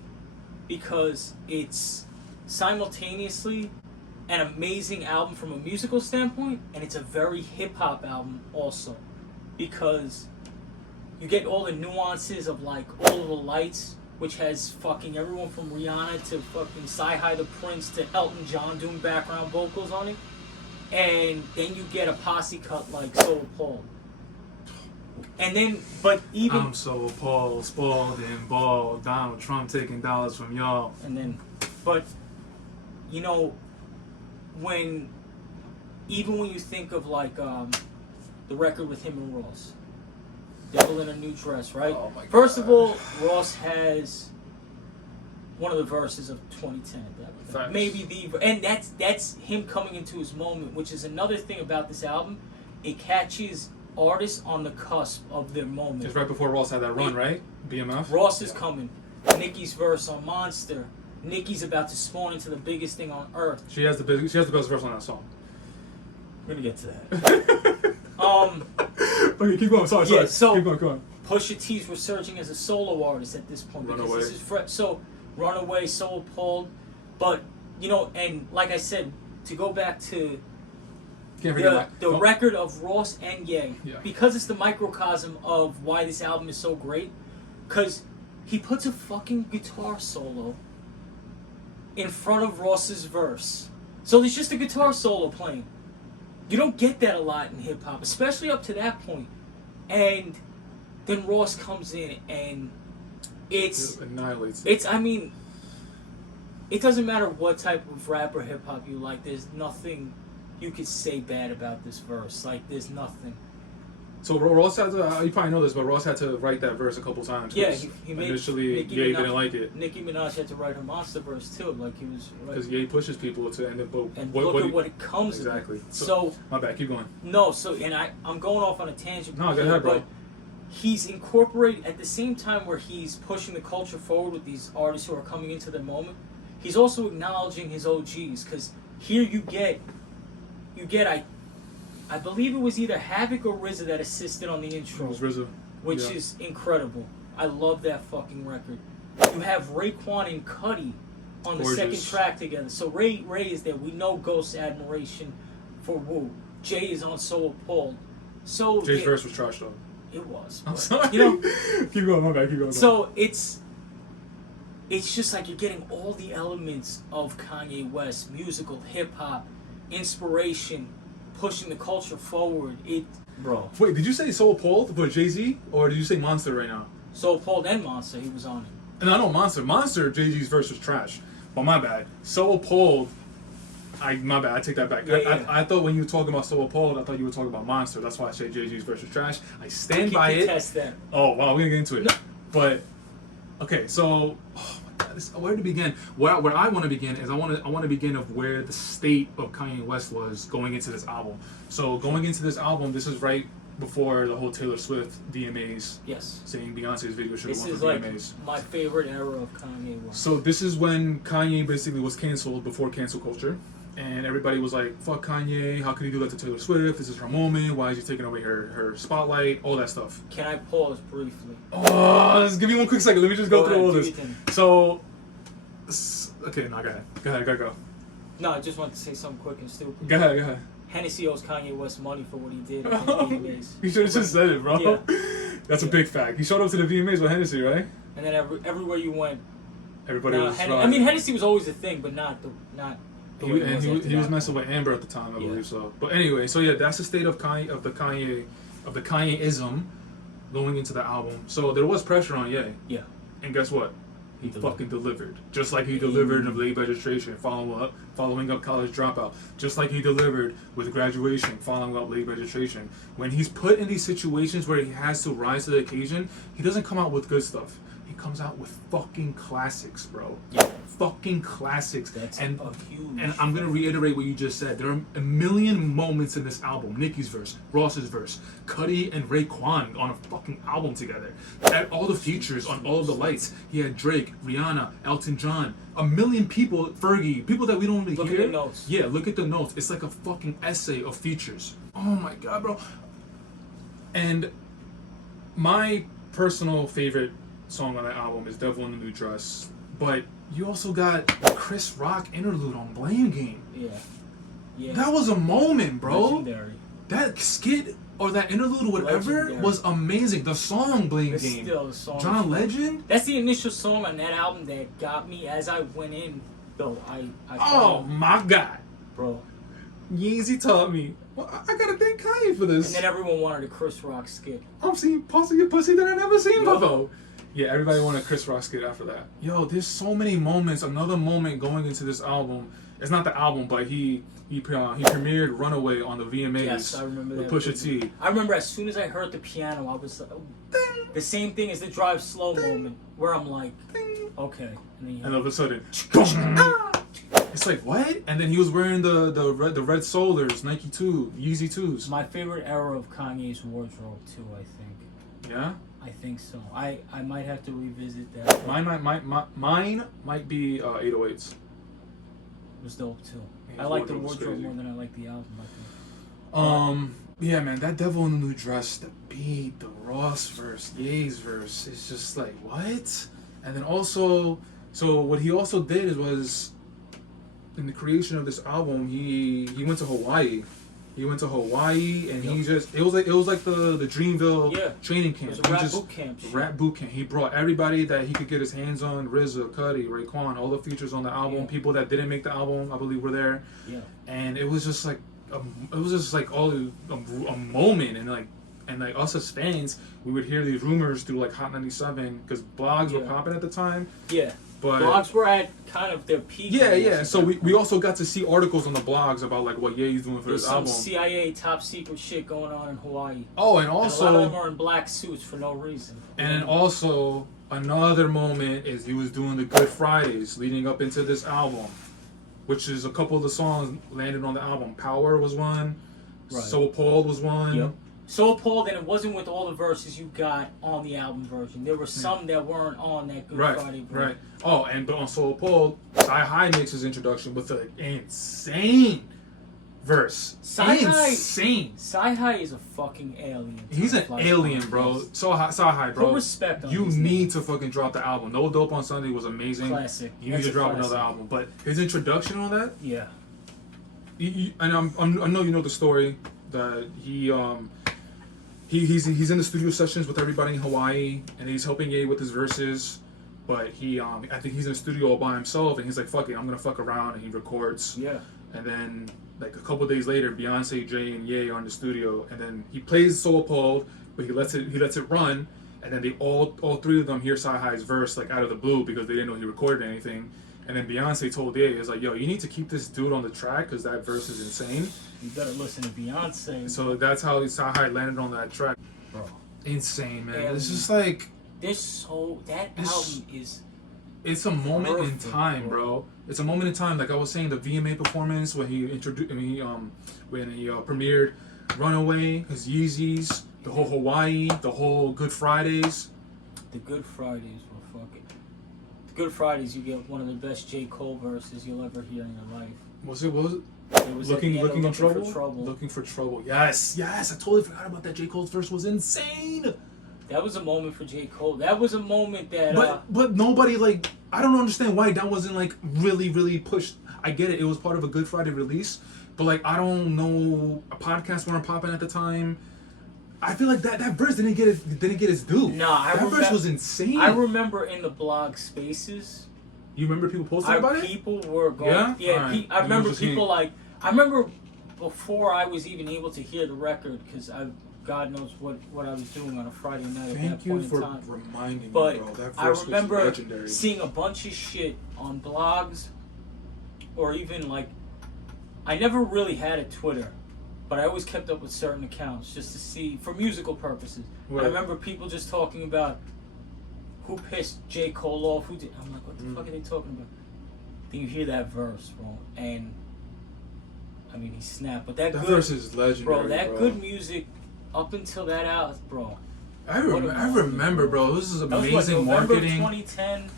because it's simultaneously an amazing album from a musical standpoint, and it's a very hip-hop album also, because you get all the nuances of, like, all of the lights, which has fucking everyone from Rihanna to fucking Sci-Hi the Prince to Elton John doing background vocals on it. And then you get a posse cut like So Paul. And then, but even... I'm so Paul, Spalding, Ball, Donald Trump taking dollars from y'all. And then, but, you know, even when you think of like the record with him and Ross, Devil in a New Dress, right? Oh my First God. of all, Ross has one of the verses of 2010 at that point. Facts. Maybe and that's him coming into his moment, which is another thing about this album. It catches artists on the cusp of their moment. It's right before Ross had that run, right? BMF. Ross is coming. Nicki's verse on Monster. Nicki's about to spawn into the biggest thing on earth. She has the best verse on that song. We're gonna get to that. Okay, keep going. Sorry. Yeah, so keep going. Go on. Pusha T's resurging as a solo artist at this point because Runaway. this is so Runaway, So Appalled, but you know, and like I said, to go back to Can't forget the record of Ross and Ye, Yeah. because it's the microcosm of why this album is so great, because he puts a fucking guitar solo in front of Ross's verse, so there's just a guitar solo playing. You don't get that a lot in hip hop, especially up to that point. And then Ross comes in and It annihilates. I mean, it doesn't matter what type of rap or hip hop you like, there's nothing you could say bad about this verse. Like, there's nothing. So Ross had to, you probably know this, but Ross had to write that verse a couple times. Yeah, 'cause he made initially Nicki Ye Minaj- didn't like it Nicki Minaj had to write her Monster verse too, like he was because Ye pushes people to end up. and look at what it comes exactly. with. So my bad. Keep going. no, so and I'm going off on a tangent. No, go here, ahead, bro. But he's incorporated at the same time where he's pushing the culture forward with these artists who are coming into the moment. He's also acknowledging his OGs, because here you get I believe it was either Havoc or RZA that assisted on the intro, It was RZA. which Yeah. is incredible. I love that fucking record. You have Raekwon and Cudi on the second Gorgeous. track together. So Ray is there. We know Ghost's admiration for Wu. Jay is on So Appalled. So Jay's verse was trash though. it was. I'm but, sorry. You know, keep going. My bad. Keep going. so it's just like you're getting all the elements of Kanye West, musical, hip hop, inspiration, pushing the culture forward. Bro. Wait, did you say So Appalled for Jay-Z, or did you say Monster right now? So Appalled and Monster, he was on it. And I know Monster, Jay-Z's verse was trash. But my bad. So Appalled, my bad, I take that back. Yeah. I thought when you were talking about So Appalled, I thought you were talking about Monster. That's why I said Jay-Z's verse was trash. I stand by it. Test that. Oh, wow, we're going to get into it. No. But, okay, so, oh my God, where to begin? Where I want to begin is I want to begin of where the state of Kanye West was going into this album. So going into this album, this is right before the whole Taylor Swift DMAs, Yes. saying Beyonce's video should have This won is for like DMAs. my favorite era of Kanye West. So this is when Kanye basically was canceled before cancel culture. And everybody was like, fuck Kanye, how could he do that to Taylor Swift? This is her moment, why is he taking away her spotlight? All that stuff. Can I pause briefly? Oh, just give me one quick second, let me just go through ahead, all do this. your thing. So, Okay, no, go ahead, go. No, I just wanted to say something quick and stupid. Go ahead. Hennessy owes Kanye West money for what he did at the VMAs. You should have just said it, bro. Yeah. That's a big fact. He showed up to the VMAs with Hennessy, right? And then everywhere you went, Everybody was I mean, Hennessy was always a thing, but not the way it was after he was that messing point. with Amber at the time, I believe so. But anyway, so yeah, that's the state of the Kanye-ism going into the album. So there was pressure on Ye. Yeah. And guess what? He delivered. fucking delivered. Just like he delivered in late registration, following up college dropout. Just like he delivered with graduation, following up late registration. When he's put in these situations where he has to rise to the occasion, he doesn't come out with good stuff. He comes out with fucking classics, bro. Yeah. Fucking classics. That's and a huge and I'm gonna reiterate what you just said. There are a million moments in this album. Nicki's verse, Ross's verse, Cudi and Raekwon on a fucking album together. At all the features on all of the lights. He had Drake, Rihanna, Elton John, a million people, Fergie, people that we don't really Look hear. at the notes. Yeah, look at the notes. It's like a fucking essay of features. Oh my god, bro. And my personal favorite song on that album is Devil in the New Dress. But you also got Chris Rock interlude on Blame Game. Yeah. That was a moment, bro. Legendary. That skit or that interlude or whatever Legendary. was amazing. The song Blame It's Game. still the song. John Legend? That's the initial song on that album that got me as I went in. Though I Oh found, my god. bro. Yeezy taught me. Well, I gotta thank Kanye for this. And then everyone wanted a Chris Rock skit. I'm seeing parts of your pussy that I never seen Yo. before. Yeah, everybody wanted Chris Rock skit after that. Yo, there's so many moments. Another moment going into this album. It's not the album, but he premiered Runaway on the VMAs. Yes, I remember with that. Pusha T. I remember as soon as I heard the piano, I was like, oh, the same thing as the Drive Slow moment, where I'm like, okay. And all of a sudden, it's like, what? And then he was wearing the red Solars, Nike 2, Yeezy 2s. My favorite era of Kanye's wardrobe too, I think. Yeah? I think so. I might have to revisit that. Mine might be 808s. It was dope too. His I like the wardrobe was wardrobe crazy. more than I like the album, I think. Yeah, man, that Devil in the New Dress, the beat, the Ross verse, Ye's verse, it's just like, what? And then also, so what he also did was, in the creation of this album, he went to Hawaii. He went to Hawaii, and he just, it was like the Dreamville training camp. It was a rap boot camp. Rap boot camp. He brought everybody that he could get his hands on, RZA, Cudi, Raekwon, all the features on the album. Yeah. People that didn't make the album, I believe, were there. Yeah. And it was just like, all a moment, and like us as fans, we would hear these rumors through like Hot 97 because blogs were popping at the time. Yeah. But blogs were at kind of their peak. Yeah. So we also got to see articles on the blogs about like what Ye's doing for There's his some album. CIA top secret shit going on in Hawaii. Oh, and also and a lot of them are in black suits for no reason. And also another moment is he was doing the Good Fridays leading up into this album, which is a couple of the songs landed on the album. Power was one. Right. So Appalled was one. Yep. So Appalled, and it wasn't with all the verses you got on the album version. There were some that weren't on that Good Friday version. Right. Oh, but on So Appalled, Sci-Hi makes his introduction with an insane verse. Insane. Sci-Hi is a fucking alien. He's an alien, bro. Sci-Hi, bro. Put respect on You his need name. to fucking drop the album. No Dope on Sunday was amazing. Classic. You That's need to a drop classic. another album. But his introduction on that, Yeah. and I know you know the story that he's in the studio sessions with everybody in Hawaii, and he's helping Ye with his verses. But I think he's in the studio all by himself, and he's like, "Fuck it, I'm gonna fuck around," and he records. Yeah. And then like a couple days later, Beyonce, Jay, and Ye are in the studio, and then he plays So Appalled, but he lets it run, and then they all three of them hear Sci-Hi's verse like out of the blue because they didn't know he recorded anything. And then Beyonce told Ye, "Is like, yo, you need to keep this dude on the track because that verse is insane." You better listen to Beyonce. So that's how Sci-Hi landed on that track. Bro. Insane, man. Yeah. It's just like That album is. it's a moment in Perfect, time, bro. It's a moment in time. Like I was saying, the VMA performance when he premiered Runaway, his Yeezys, the whole Hawaii, the whole Good Fridays. The Good Fridays were fucking. The Good Fridays, you get one of the best J. Cole verses you'll ever hear in your life. Was it? It was at the end of Looking for trouble. Looking for trouble. Yes. I totally forgot about that. J. Cole's verse was insane. That was a moment for J. Cole. That was a moment that. But nobody like. I don't understand why that wasn't like really pushed. I get it. It was part of a Good Friday release, but like I don't know. Podcasts weren't popping at the time. I feel like that verse didn't get its due. Nah, that verse was insane. I remember in the blog spaces. You remember people posting about it? People were going. Yeah. Right. I remember people like. I remember before I was even able to hear the record because God knows what I was doing on a Friday night at that point in time. Thank you for reminding me, but bro. That I verse remember was legendary. seeing a bunch of shit on blogs, or even like, I never really had a Twitter, but I always kept up with certain accounts just to see for musical purposes. Right. I remember people just talking about who pissed J. Cole off, who did. I'm like, what the fuck are they talking about? Then you hear that verse, bro, and I mean he snapped. But that verse is legendary, bro. That good music up until that out, bro. I remember, bro. This is amazing that was November marketing. 2010.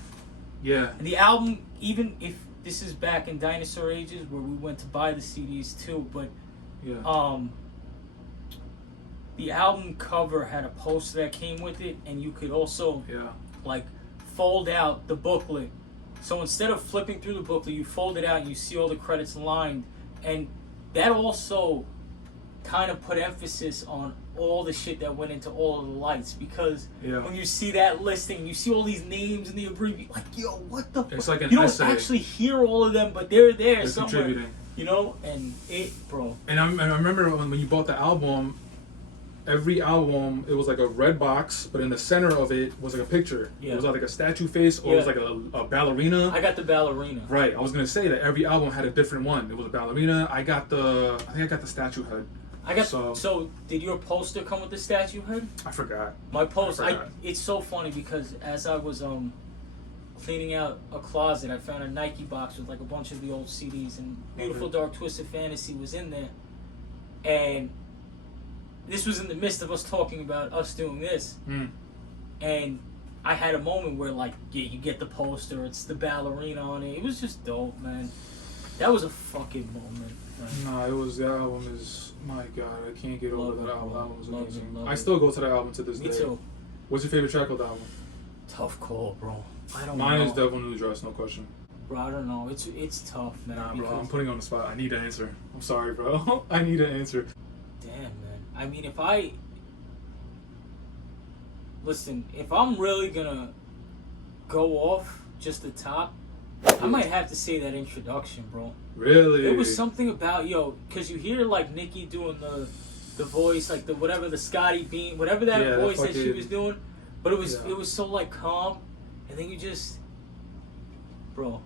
Yeah. And the album, even if this is back in dinosaur ages where we went to buy the CDs too, but the album cover had a poster that came with it, and you could also like fold out the booklet. So instead of flipping through the booklet, you fold it out and you see all the credits lined, and that also kind of put emphasis on all the shit that went into all of the lights, because when you see that listing, you see all these names and the abbreviation, like, yo, what the fuck? It's like an you don't essay. Actually hear all of them, but they're there they're somewhere. Contributing. You know, and it, bro. And I remember when you bought the album, every album, it was like a red box, but in the center of it was like a picture. It was like a statue face, or it was like a ballerina. I got the ballerina. Right. I was gonna say that every album had a different one. It was a ballerina. I think I got the statue head. So did your poster come with the statue head? I forgot. My poster. It's so funny because as I was cleaning out a closet, I found a Nike box with like a bunch of the old CDs, and Beautiful Dark Twisted Fantasy was in there, and this was in the midst of us talking about us doing this, and I had a moment where like, you get the poster, it's the ballerina on it. It was just dope, man. That was a fucking moment. Nah, that album is, my God, I can't get over that album. That album was amazing. I it. still go to that album to this day. Me too. What's your favorite track of the album? Tough call, bro. I don't know. Mine is Devil New Dress, no question. Bro, I don't know. It's tough, man. Nah, bro, I'm putting you on the spot. I need an answer. I'm sorry, bro. I need an answer. Damn, man. I mean, if I'm really gonna go off just the top, I might have to say that introduction, bro. Really? It was something about, because you hear like Nicki doing the voice, like the Scotty Beam, whatever that voice that she was doing, but it was so like calm, and then you just, bro,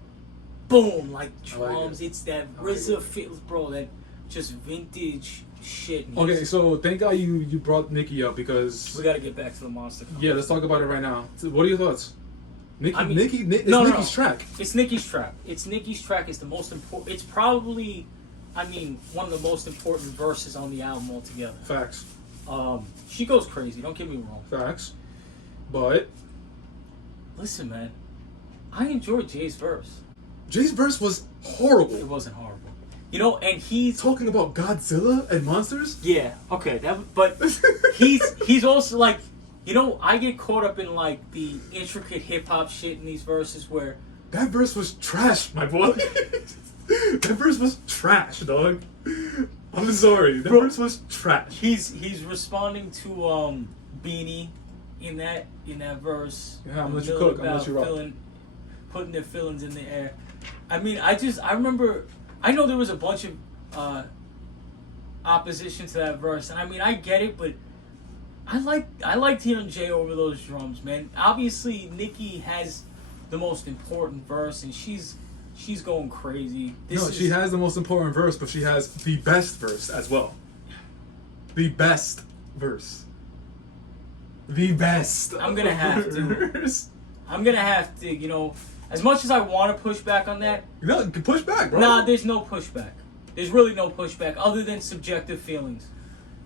boom, like drums. It's that RZA feels, bro, that just vintage shit. Okay, so thank God you brought Nicki up, because we gotta get back to the monster. Yeah, let's talk about it right now. What are your thoughts? Nicki's track. It's Nicki's track. It's Nicki's track. It's the most important. It's probably, one of the most important verses on the album altogether. Facts. She goes crazy. Don't get me wrong. Facts. But listen, man, I enjoyed Jay's verse. Jay's verse was horrible. It wasn't horrible. And he's talking about Godzilla and monsters. Yeah. Okay. But he's also like. I get caught up in like the intricate hip hop shit in these verses where that verse was trash, my boy. That verse was trash, dog. I'm sorry. That verse was trash. He's responding to Beanie in that verse. Yeah, I'm gonna let you cook. I'm gonna let you rock. Putting their feelings in the air. I remember. I know there was a bunch of opposition to that verse, and I get it, but. I liked hearing Jay over those drums, man. Obviously, Nicki has the most important verse, and she's going crazy. She has the most important verse, but she has the best verse as well. The best verse. The best. I'm gonna have to. As much as I want to push back on that. No, you can push back, bro. Nah, there's no pushback. There's really no pushback other than subjective feelings.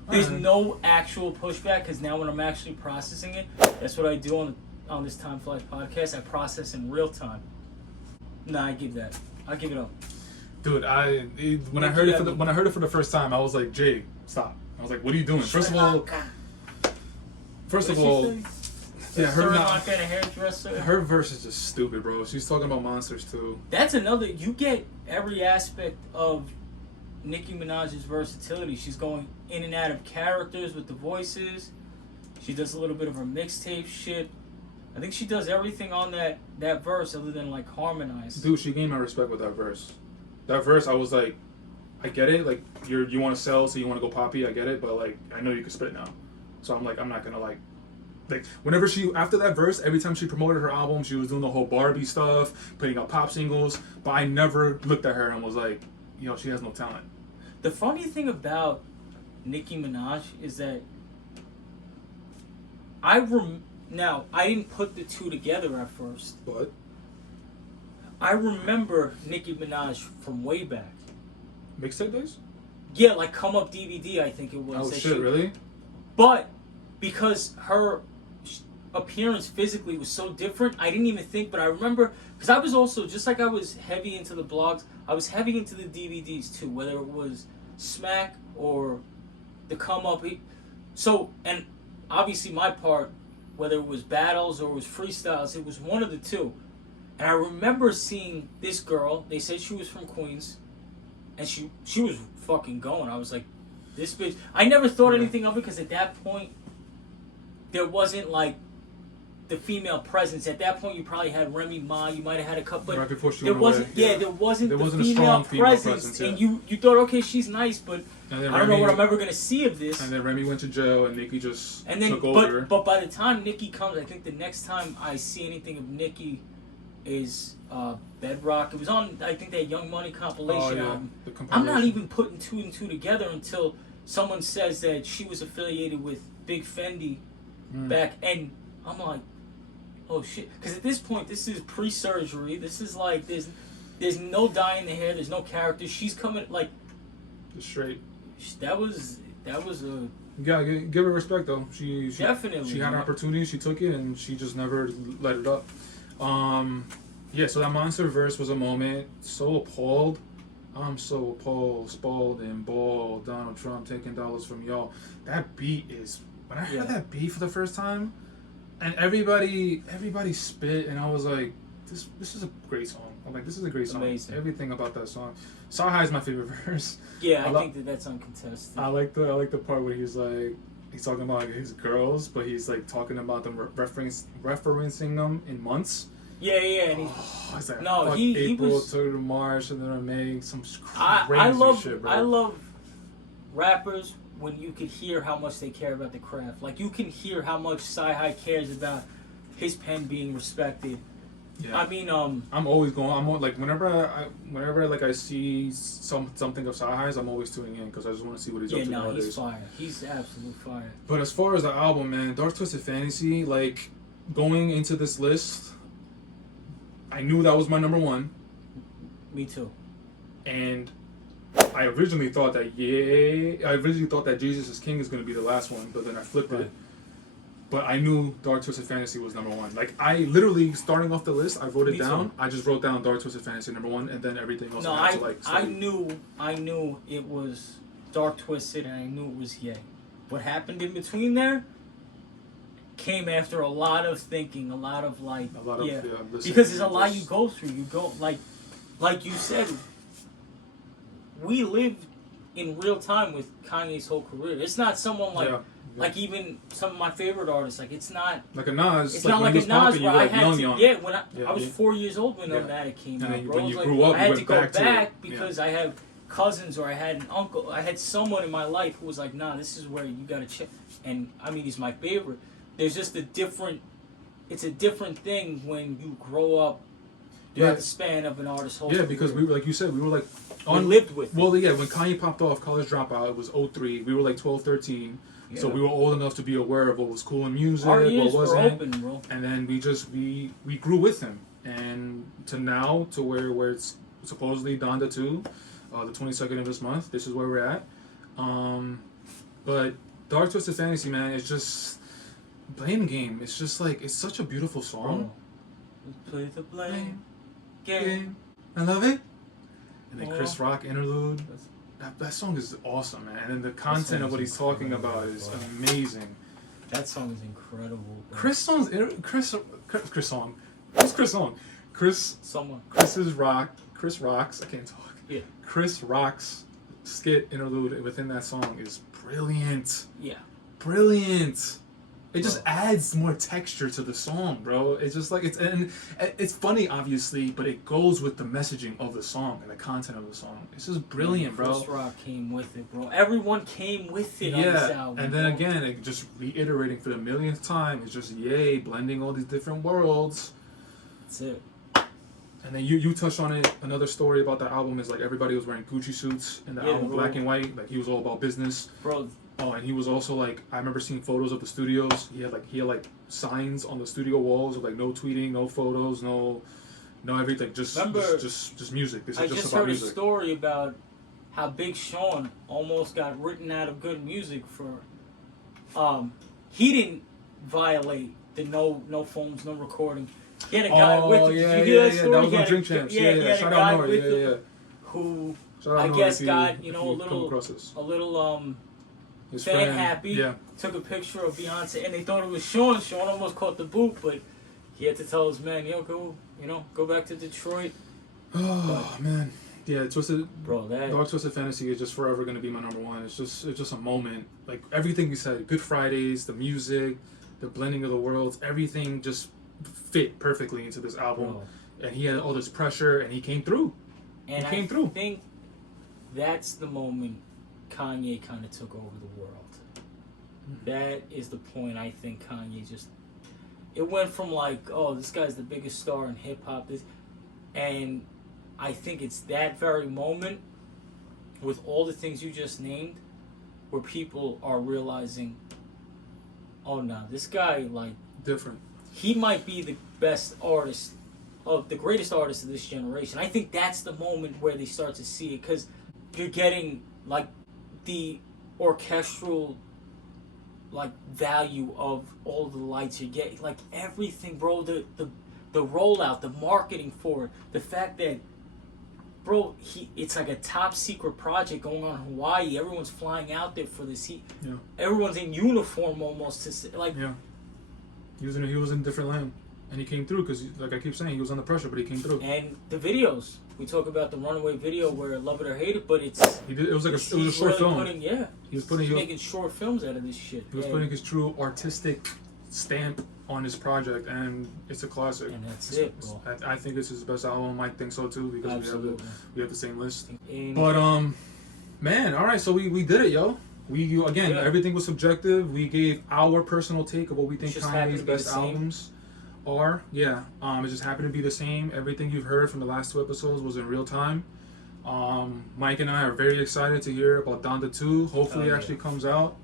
There's no actual pushback, because now when I'm actually processing it, that's what I do on this TimeFlies podcast. I process in real time. Nah, I give that. I give it up. Dude, when I heard it for the first time, I was like, Jay, stop. I was like, what are you doing? First of all, First What of did all, she say? yeah, her Like a hairdresser. her verse is just stupid, bro. She's talking about monsters too. That's another. You get every aspect of Nicki Minaj's versatility. She's going in and out of characters with the voices. She does a little bit of her mixtape shit. I think she does everything on that verse other than like harmonize. Dude, she gained my respect with that verse. That verse, I was like, I get it. Like, you want to sell, so you want to go poppy. I get it, but like, I know you can spit now. So I'm like, I'm not gonna like, whenever she after that verse, every time she promoted her album, she was doing the whole Barbie stuff, putting out pop singles. But I never looked at her and was like, she has no talent. The funny thing about Nicki Minaj is that now I didn't put the two together at first. But I remember Nicki Minaj from way back. mixtape days? Yeah, like Come Up DVD, I think it was. Oh shit, really? But because her appearance physically was so different, I didn't even think. But I remember because I was also just like I was heavy into the blogs. I was heavy into the DVDs too, whether it was Smack or the Come Up. So and obviously my part, whether it was battles or it was freestyles, it was one of the two. And I remember seeing this girl. They said she was from Queens, and she was fucking going. I was like, this bitch. I never thought anything of it because at that point, there wasn't like the female presence. At that point, you probably had Remy Ma. You might have had a couple. But right before she there went wasn't. away. Yeah, there wasn't the a strong female presence. and you thought, okay, she's nice, but I don't know what I'm ever gonna see of this. And then Remy went to jail, and Nicki just took but, over. But by the time Nicki comes, I think the next time I see anything of Nicki is Bedrock. It was on, I think, that Young Money compilation album. I'm not even putting two and two together until someone says that she was affiliated with Big Fendi back, and I'm like, oh shit. Because at this point, this is pre-surgery. This is like, there's no dye in the hair. There's no character. She's coming, like... Just straight. That was a... You gotta give her respect, though. She definitely. She had an opportunity, she took it, and she just never let it up. Yeah, so that monster verse was a moment. So appalled. I'm so appalled, spalled, and bald. Donald Trump taking dollars from y'all. That beat is... When I heard that beat for the first time, and everybody spit, and I was like, this is a great song. I'm like, this is a great song. Amazing. Everything about that song. Sahai is my favorite verse. Yeah, I think that's uncontested. I like the part where he's talking about his girls, but he's like talking about them referencing them in months. Yeah. And it's like April was, to March, and then May, some crazy shit, bro. I love rappers when you can hear how much they care about the craft. Like, you can hear how much Sci-Hi cares about his pen being respected. Yeah. I mean, I'm always going. Whenever I see something of Sci-Hi's, I'm always tuning in because I just want to see what he's up to nowadays. He's fire. He's absolute fire. But as far as the album, man, Dark Twisted Fantasy, like, going into this list, I knew that was my number one. Me too. And I originally thought that Jesus is King is going to be the last one, but then I flipped it. But I knew Dark Twisted Fantasy was number one. Like, I literally, starting off the list, I wrote it down. Too. I just wrote down Dark Twisted Fantasy number one, and then everything else. I knew it was Dark Twisted, and I knew it was Ye. What happened in between there came after a lot of thinking, because there's a lot you go through. You go like you said. We lived in real time with Kanye's whole career. It's not someone like even some of my favorite artists. Like, it's not like a Nas. It's not like a Nas where I had to. Yeah, when I was 4 years old when Illmatic came out, bro. When you grew up, I had to go back because I have cousins or I had an uncle. I had someone in my life who was like, nah, this is where you gotta check. And I mean, he's my favorite. There's just it's a different thing when you grow up throughout the span of an artist's whole career. Because we were, like you said, we were like... we lived with it. Well, yeah, when Kanye popped off College Dropout, it was 2003. We were like 12, 13. Yeah. So we were old enough to be aware of what was cool in music, our ears what wasn't. Were open, bro. And then we grew with him. And to now, to where it's supposedly Donda 2, the 22nd of this month, this is where we're at. But Dark Twisted Fantasy, man, it's just... Blame Game. It's just like, it's such a beautiful song. Play the blame game. I love it. And then Chris Rock interlude. That song is awesome, man. And then the content of what he's talking about is amazing. That song is incredible. Bro. Chris song. Who's Chris song? Someone. Chris Rock's. I can't talk. Yeah. Chris Rock's skit interlude within that song is brilliant. Yeah. Brilliant. It just adds more texture to the song, bro. It's just like it's funny, obviously, but it goes with the messaging of the song and the content of the song. It's just brilliant, bro. Chris Rock came with it, bro. Everyone came with it on this album. And then again, it just reiterating for the millionth time. It's just Ye blending all these different worlds. That's it. And then you touched on it. Another story about that album is like everybody was wearing Gucci suits in the album, bro. black and white. Like he was all about business, bro. Oh, and he was also like, I remember seeing photos of the studios. He had like signs on the studio walls with like no tweeting, no photos, no everything. Just music. This is I just just about heard music. a story about how Big Sean almost got written out of good music for. He didn't violate the no phones, no recording. He had a guy with him. Did you hear that story? That was on Drink Champs. He had a Shout guy out Nori. with him who I guess got a little his fan friend, happy. Yeah. Took a picture of Beyonce, and they thought it was Sean. Sean almost caught the boot, but he had to tell his man, go back to Detroit. Oh man, yeah, Twisted Dog Twisted Fantasy is just forever gonna be my number one. It's just a moment. Like everything you said, Good Fridays, the music, the blending of the worlds, everything just fit perfectly into this album. Bro. And he had all this pressure, and he came through. And I think that's the moment Kanye kind of took over the world. That is the point. I think Kanye it went from like, oh, this guy's the biggest star in hip hop, and I think it's that very moment with all the things you just named where people are realizing, oh no, this guy, like, different. He might be the best artist the greatest artist of this generation. I think that's the moment where they start to see it, because you're getting like the orchestral like value of all the lights you're getting, like everything, bro. The rollout, the marketing for it, the fact that, bro, it's like a top secret project going on in Hawaii. Everyone's flying out there for this. Everyone's in uniform almost to like. Yeah. He was in a different land. And he came through because, like I keep saying, he was under pressure, but he came through. And the videos, we talk about the Runaway video where Love It or Hate It, but it was a short film. He's making short films out of this shit. He was putting his true artistic stamp on his project, and it's a classic. And that's it, bro. I think this is his best album. I think so too, because we have the same list. But man, all right, so we did it, yo. Everything was subjective. We gave our personal take of what we think Kanye's best albums are. It just happened to be the same. Everything you've heard from the last 2 episodes was in real time. Mike and I are very excited to hear about Donda 2. Hopefully it actually comes out.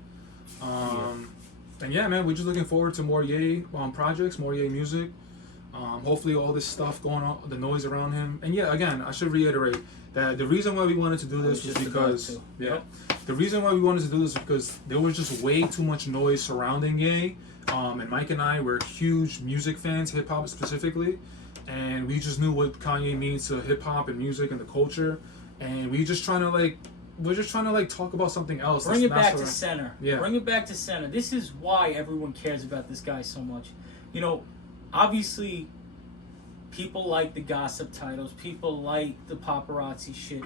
And yeah, man, we're just looking forward to more Ye projects, more Ye music. Hopefully all this stuff going on, the noise around him. And yeah, again, I should reiterate that the reason why we wanted to do this was because the reason why we wanted to do this is because there was just way too much noise surrounding Ye. And Mike and I were huge music fans, hip hop specifically, and we just knew what Kanye means to hip hop and music and the culture, and we're just trying to talk about something else. Bring it back to center. Yeah. Bring it back to center. This is why everyone cares about this guy so much. Obviously, people like the gossip titles. People like the paparazzi shit.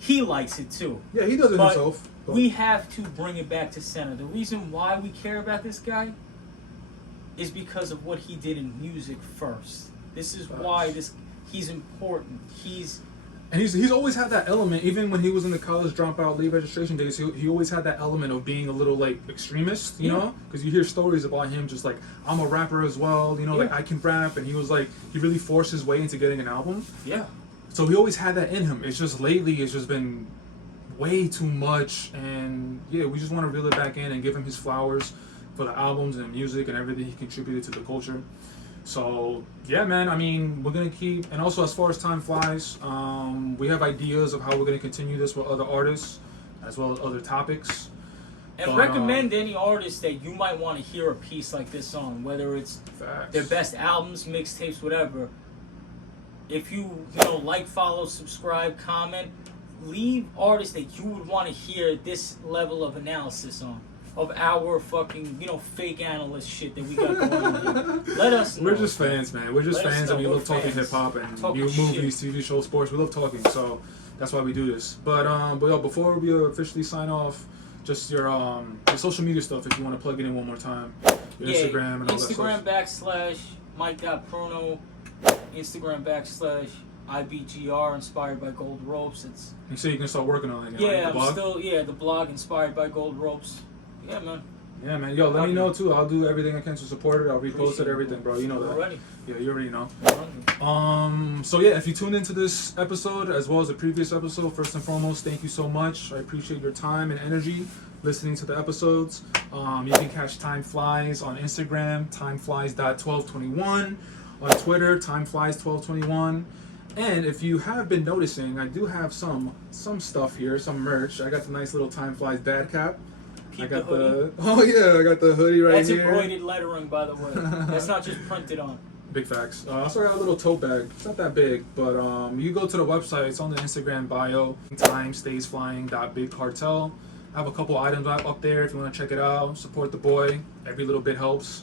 He likes it too. Yeah, he does it himself. But we have to bring it back to center. The reason why we care about this guy is because of what he did in music first. This is why he's important. He's always had that element, even when he was in the college dropout late registration days. He always had that element of being a little like extremist, you know, because you hear stories about him just like, I'm a rapper as well, like I can rap, and he was like, he really forced his way into getting an album. Yeah. So he always had that in him. It's just lately it's just been way too much, and yeah, we just want to reel it back in and give him his flowers for the albums and music and everything he contributed to the culture. So yeah, man, I mean, we're gonna keep, and also as far as time flies, we have ideas of how we're gonna continue this with other artists as well as other topics. And recommend any artist that you might want to hear a piece like this on, whether it's their best albums, mixtapes, whatever. If you like, follow, subscribe, comment, leave artists that you would want to hear this level of analysis on. of our fucking, fake analyst shit that we got going on here. Let us know. We're just fans, man. We're just Let us fans, know. and we We're love talking fans. hip hop and Talking movies, shit. TV shows, sports. We love talking, so that's why we do this. But yo, before we officially sign off, just your social media stuff if you want to plug it in one more time. Your Instagram and all that stuff. Instagram / Mike.Pruno. Instagram / IBGR, inspired by Gold Ropes. It's You say you can start working on it. Right? yeah, The blog? the blog inspired by Gold Ropes. Yeah, man. Yeah, man. Yo, let me know too. I'll do everything I can to support it. I'll repost Appreciate it, everything, bro. You know that. Already. Yeah, you already know. So yeah, if you tuned into this episode as well as the previous episode, first and foremost, thank you so much. I appreciate your time and energy listening to the episodes. You can catch TimeFlies on Instagram, timeflies.1221, on Twitter, timeflies1221. And if you have been noticing, I do have some stuff here, some merch. I got the nice little TimeFlies dad cap. Keep I got the hoodie. I got the hoodie right That's here. embroidered lettering, by the way. That's not just printed on. Big facts. I also got a little tote bag. It's not that big, but you go to the website. It's on the Instagram bio. timestaysflying.bigcartel. I have a couple items up there if you want to check it out. Support the boy. Every little bit helps.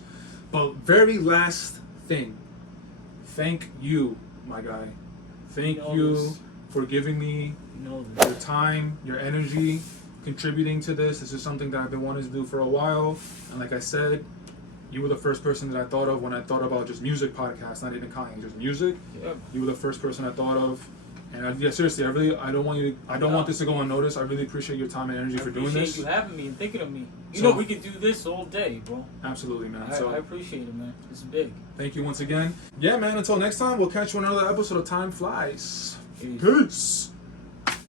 But very last thing. Thank you, my guy. Thank you for giving me your time, your energy, contributing to this. This is something that I've been wanting to do for a while. And like I said, you were the first person that I thought of when I thought about just music podcasts, not even Kanye, just music. Yep. You were the first person I thought of. And seriously, I don't want this to go unnoticed. I really appreciate your time and energy for doing this. I appreciate you having me and thinking of me. You know we could do this all day, bro. Absolutely, man. I appreciate it, man. It's big. Thank you once again. Yeah, man. Until next time, we'll catch you on another episode of Time Flies. Peace. Peace.